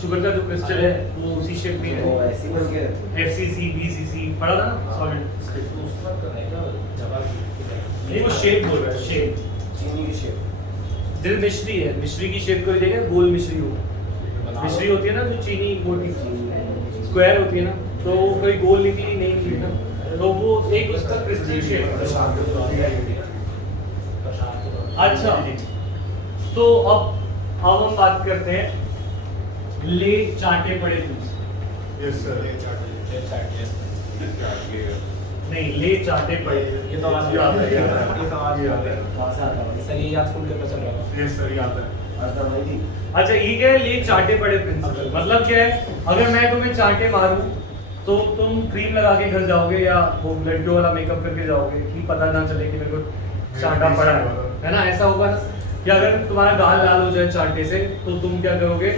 शुगर का जो क्रिस्टल है वो उसी शेप में वो है, ऐसी बन के रहती है। FCC BCC पढ़ा था ना सॉलिड स्टेट। तो उसका करेगा जवाब नहीं, वो शेप बोल रहा है, शेप। चीनी की शेप। जैसे मिश्री है, मिश्री की शेप कोई देगा, गोल मिश्री हो, मिश्री होती है ना जो चीनी मोटी स्क्वायर होती है ना, तो कोई गोल निकली नहीं निकली ना, तो वो एक उसका क्रिस्टल शेप है। अच्छा, तो अब हम बात करते हैं ले चाटे पड़े दूध। Yes sir. नहीं, ले चाटे पड़े, ये तो आज ये आता है, ये आता है। ये तो आज ये आता है। कहाँ से आता है? सर ये याद फुल के चल रहा है। यस सर, ये आता है। आज दवाई दी। अच्छा, ये क्या है ले चाटे पड़े प्रिंसिपल? मतलब क्या है, अगर मैं तुम्हें चाटे मारूं तो तुम क्रीम लगा के घर जाओगे या वो लड्डू वाला मेकअप करके जाओगे कि पता ना चले कि मेरे को चाटा पड़ा है ना, ऐसा होगा ना? या अगर तुम्हारा गाल लाल हो जाए चाटे से तो तुम क्या करोगे?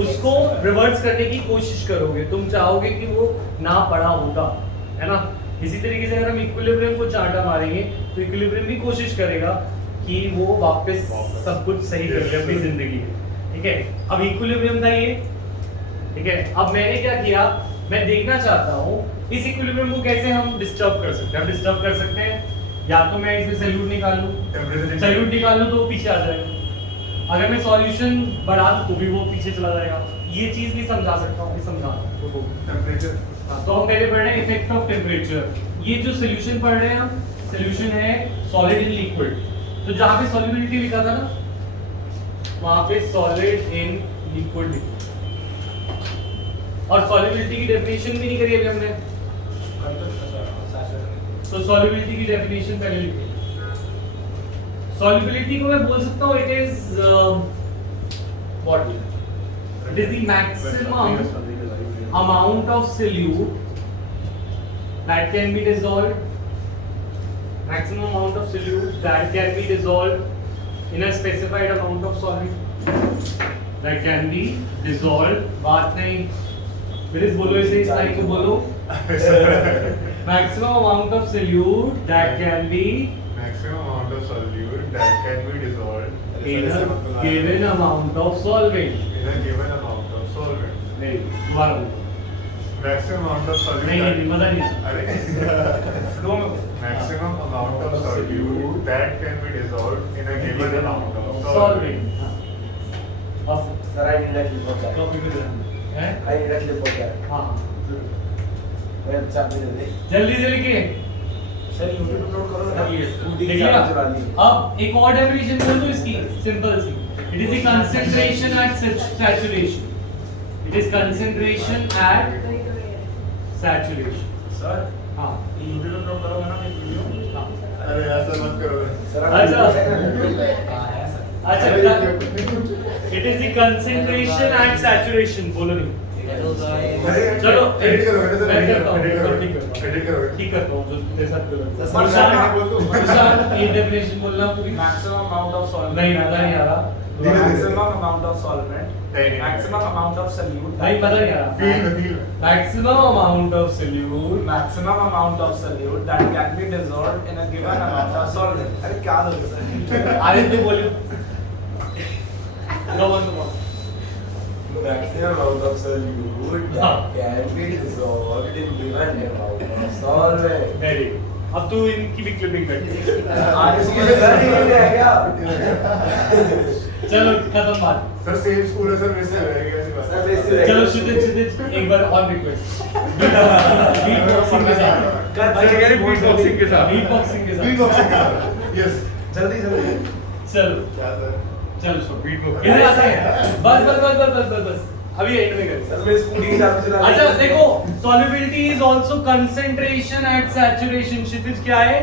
उसको रिवर्स करने की कोशिश करोगे, तुम चाहोगे कि वो ना पड़ा होता, है ना? इसी तरीके से अगर हम इक्विलिब्रियम को चाटा मारेंगे तो इक्विलिब्रियम भी कोशिश करेगा कि वो वापस सब कुछ सही कर ले अपनी जिंदगी में, ठीक है? अब इक्विलिब्रियम था ये, ठीक है? अब मैंने क्या किया, मैं देखना चाहता हूँ इस इक्विलिब्रियम को कैसे हम डिस्टर्ब कर सकते हैं। हम डिस्टर्ब कर सकते हैं या तो मैं इसमें सैल्यूट निकाल लूँ, सैल्यूट निकाल लूँ तो वो पीछे आ जाएगा, अगर मैं सॉल्यूशन बढ़ा दूँ तो भी वो पीछे चला जाएगा। ये चीज़ भी समझा सकता हूँ, समझा तो टेम्परेचर। तो हम पहले पढ़ रहे हैं इफेक्ट ऑफ टेम्परेचर। ये जो सोल्यूशन पढ़ रहे हैं हम, सोल्यूशन है सॉलिड इन लिक्विड, तो जहाँ पे सॉल्युबिलिटी लिखा था ना वहाँ पे सॉलिड इन लिक्विड, और सॉल्युबिलिटी की डेफिनेशन भी नहीं करी अभी हमने, तो सॉल्युबिलिटी की डेफिनेशन पहले लिखी। सॉल्युबिलिटी को मैं बोल सकता हूँ it is what, it is the maximum amount of solute that can be dissolved, maximum amount of solute that can be dissolved in a specified amount of solid that can be dissolved। बात नहीं, फिर इस बोलो, इसे इस line को बोलो, maximum amount of solute that can be Maximum amount of solute that can be dissolved in a given amount of solvent। in a given amount of solvent। नहीं, दोबारा बोलो। Maximum amount of solute। नहीं नहीं, मजा नहीं आया। अरे flow में बोलो। maximum amount of solute that can be dissolved in a given amount of solvent। Solvent, हाँ। बस sir I need a clip of that. Topic पे ध्यान है। I need a clip of that. हाँ, मैं चाबी दे दे। जल्दी से लिखिए। सर यूट्यूब अपलोड करो ना। स्कूटी लिख की लिया? चाबी चुरा ली। अब एक और डेफिनेशन बोल दो इसकी, सिंपल सी। It is the concentration at saturation. It is concentration at saturation. Sir हाँ, ये यूट्यूब अपलोड करोगे ना ये वीडियो? हाँ। अरे ऐसा मत करो। सर अच्छा। हाँ है सर। अच्छा, it is the concentration at saturation, बोलो नहीं। चलो, एडिट करो, मैं करता हूँ, एडिट करो, ठीक करता हूँ। एडिट करो। ठीक करता हूँ, जो मेरे साथ सर, करो। सर, निशान, ये डेफिनेशन बोलना पूरी। Maximum amount of solvent. नहीं, मजा नहीं आ रहा। maximum amount of solvent, नहीं, maximum amount of solute, भाई पता नहीं यार फील में maximum amount of solute maximum amount of solute that can be dissolved in a given amount of solvent. अरे क्या दोगे सर? आगे तू बोलियो go on Maximum amount of solute that can be dissolved in given amount of solvent. Very अब तू इनकी भी क्लिपिंग कर आगे इसमें सर नहीं है क्या? चलो खत्म बात सर सेम स्कूल है सर वैसे रहेगा ऐसी बात सर वैसे रहेगा। चलो क्षितिज एक बार और रिक्वेस्ट बीट बॉक्सिंग के साथ कर भाई बीट बॉक्सिंग के साथ बीट बॉक्सिंग के बीट साथ बॉक्सिंग यस जल्दी जल्दी चलो क्या सर चल बीट बॉक्सिंग कितने आते हैं बस बस बस बस बस बस बस अभी एंड में करें सर मैं स्कूटी की चाबी चला अच्छा देखो solubility is also concentration at saturation क्षितिज क्या है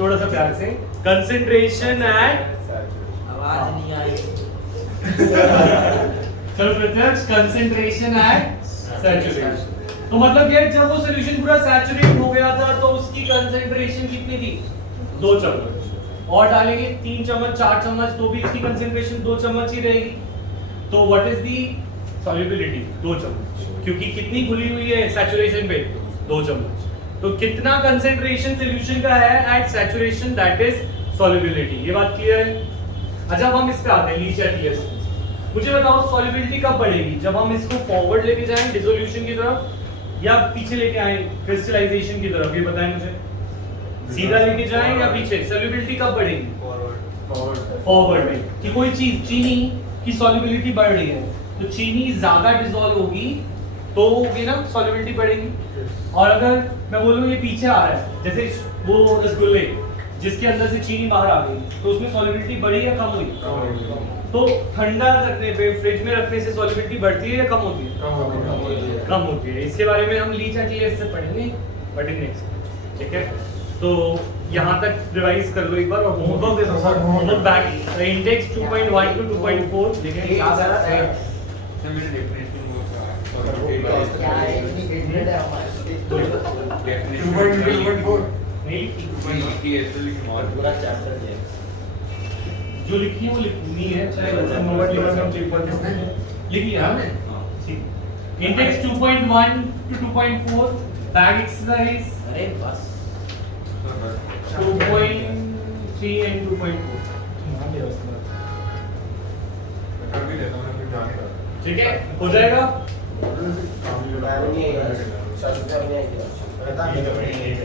थोड़ा सा प्यार से concentration at आवाज नहीं आई चलो प्रत्यक्ष concentration at saturation तो मतलब ये जब वो सॉल्यूशन पूरा सैचुरेट हो गया था तो उसकी कंसंट्रेशन कितनी थी 2 चम्मच और डालेंगे 3 चम्मच 4 चम्मच तो भी इसकी कंसंट्रेशन 2 चम्मच ही रहेगी तो व्हाट इज दी सॉल्युबिलिटी 2 चम्मच क्योंकि कितनी घुली हुई है सैचुरेशन पे 2 चम्मच तो कितना कंसंट्रेशन सॉल्यूशन का है at saturation that is solubility ये बात क्लियर है अच्छा अब हम इस पे आते हैं लीच एट टीएस मुझे बताओ सॉल्युबिलिटी कब बढ़ेगी जब हम इसको फॉरवर्ड लेके जाएं डिसोल्यूशन की तरफ या पीछे लेके आए क्रिस्टलाइजेशन की तरफ ये बताएं मुझे सीधा लेके जाएं या पीछे सॉल्युबिलिटी कब बढ़ेगी फॉरवर्ड में कि कोई चीज चीनी की सॉल्युबिलिटी बढ़ रही है तो चीनी ज्यादा डिसॉल्व होगी तो होगी ना सॉल्युबिलिटी बढ़ेगी और अगर मैं बोलूं ये पीछे आ रहा है जैसे वो रसगुल्ले जिसके अंदर से चीनी बाहर आ गई तो उसमें सॉल्युबिलिटी बढ़ी या कम हुई तो ठंडा करने पे फ्रिज में रखने से सॉल्युबिलिटी बढ़ती है या कम होती है कम होती है इसके बारे में हम लीच एट टीएस से पढ़ेंगे बट इन नेक्स्ट ठीक है तो यहाँ तक रिवाइज कर लो एक बार और होमवर्क दे दो sir homework back index 2.1 to 2.4 लिखें याद है ना? सर मेरे डेफिनेशन वो क्या है इंडिकेटेड है हमारे 2.4 नहीं पूरा चैप्टर है जो लिखी है वो लिखनी है चाहे बच्चा नोट लिखा हो लिखी है हमने ठीक इंडेक्स 2.1 टू 2.4 बैक एक्सरसाइज अरे बस 2.3 and 2.4 कर भी लेता हूं मैं फिर जान रहा ठीक है हो जाएगा मैं नहीं है शायद मैं नहीं है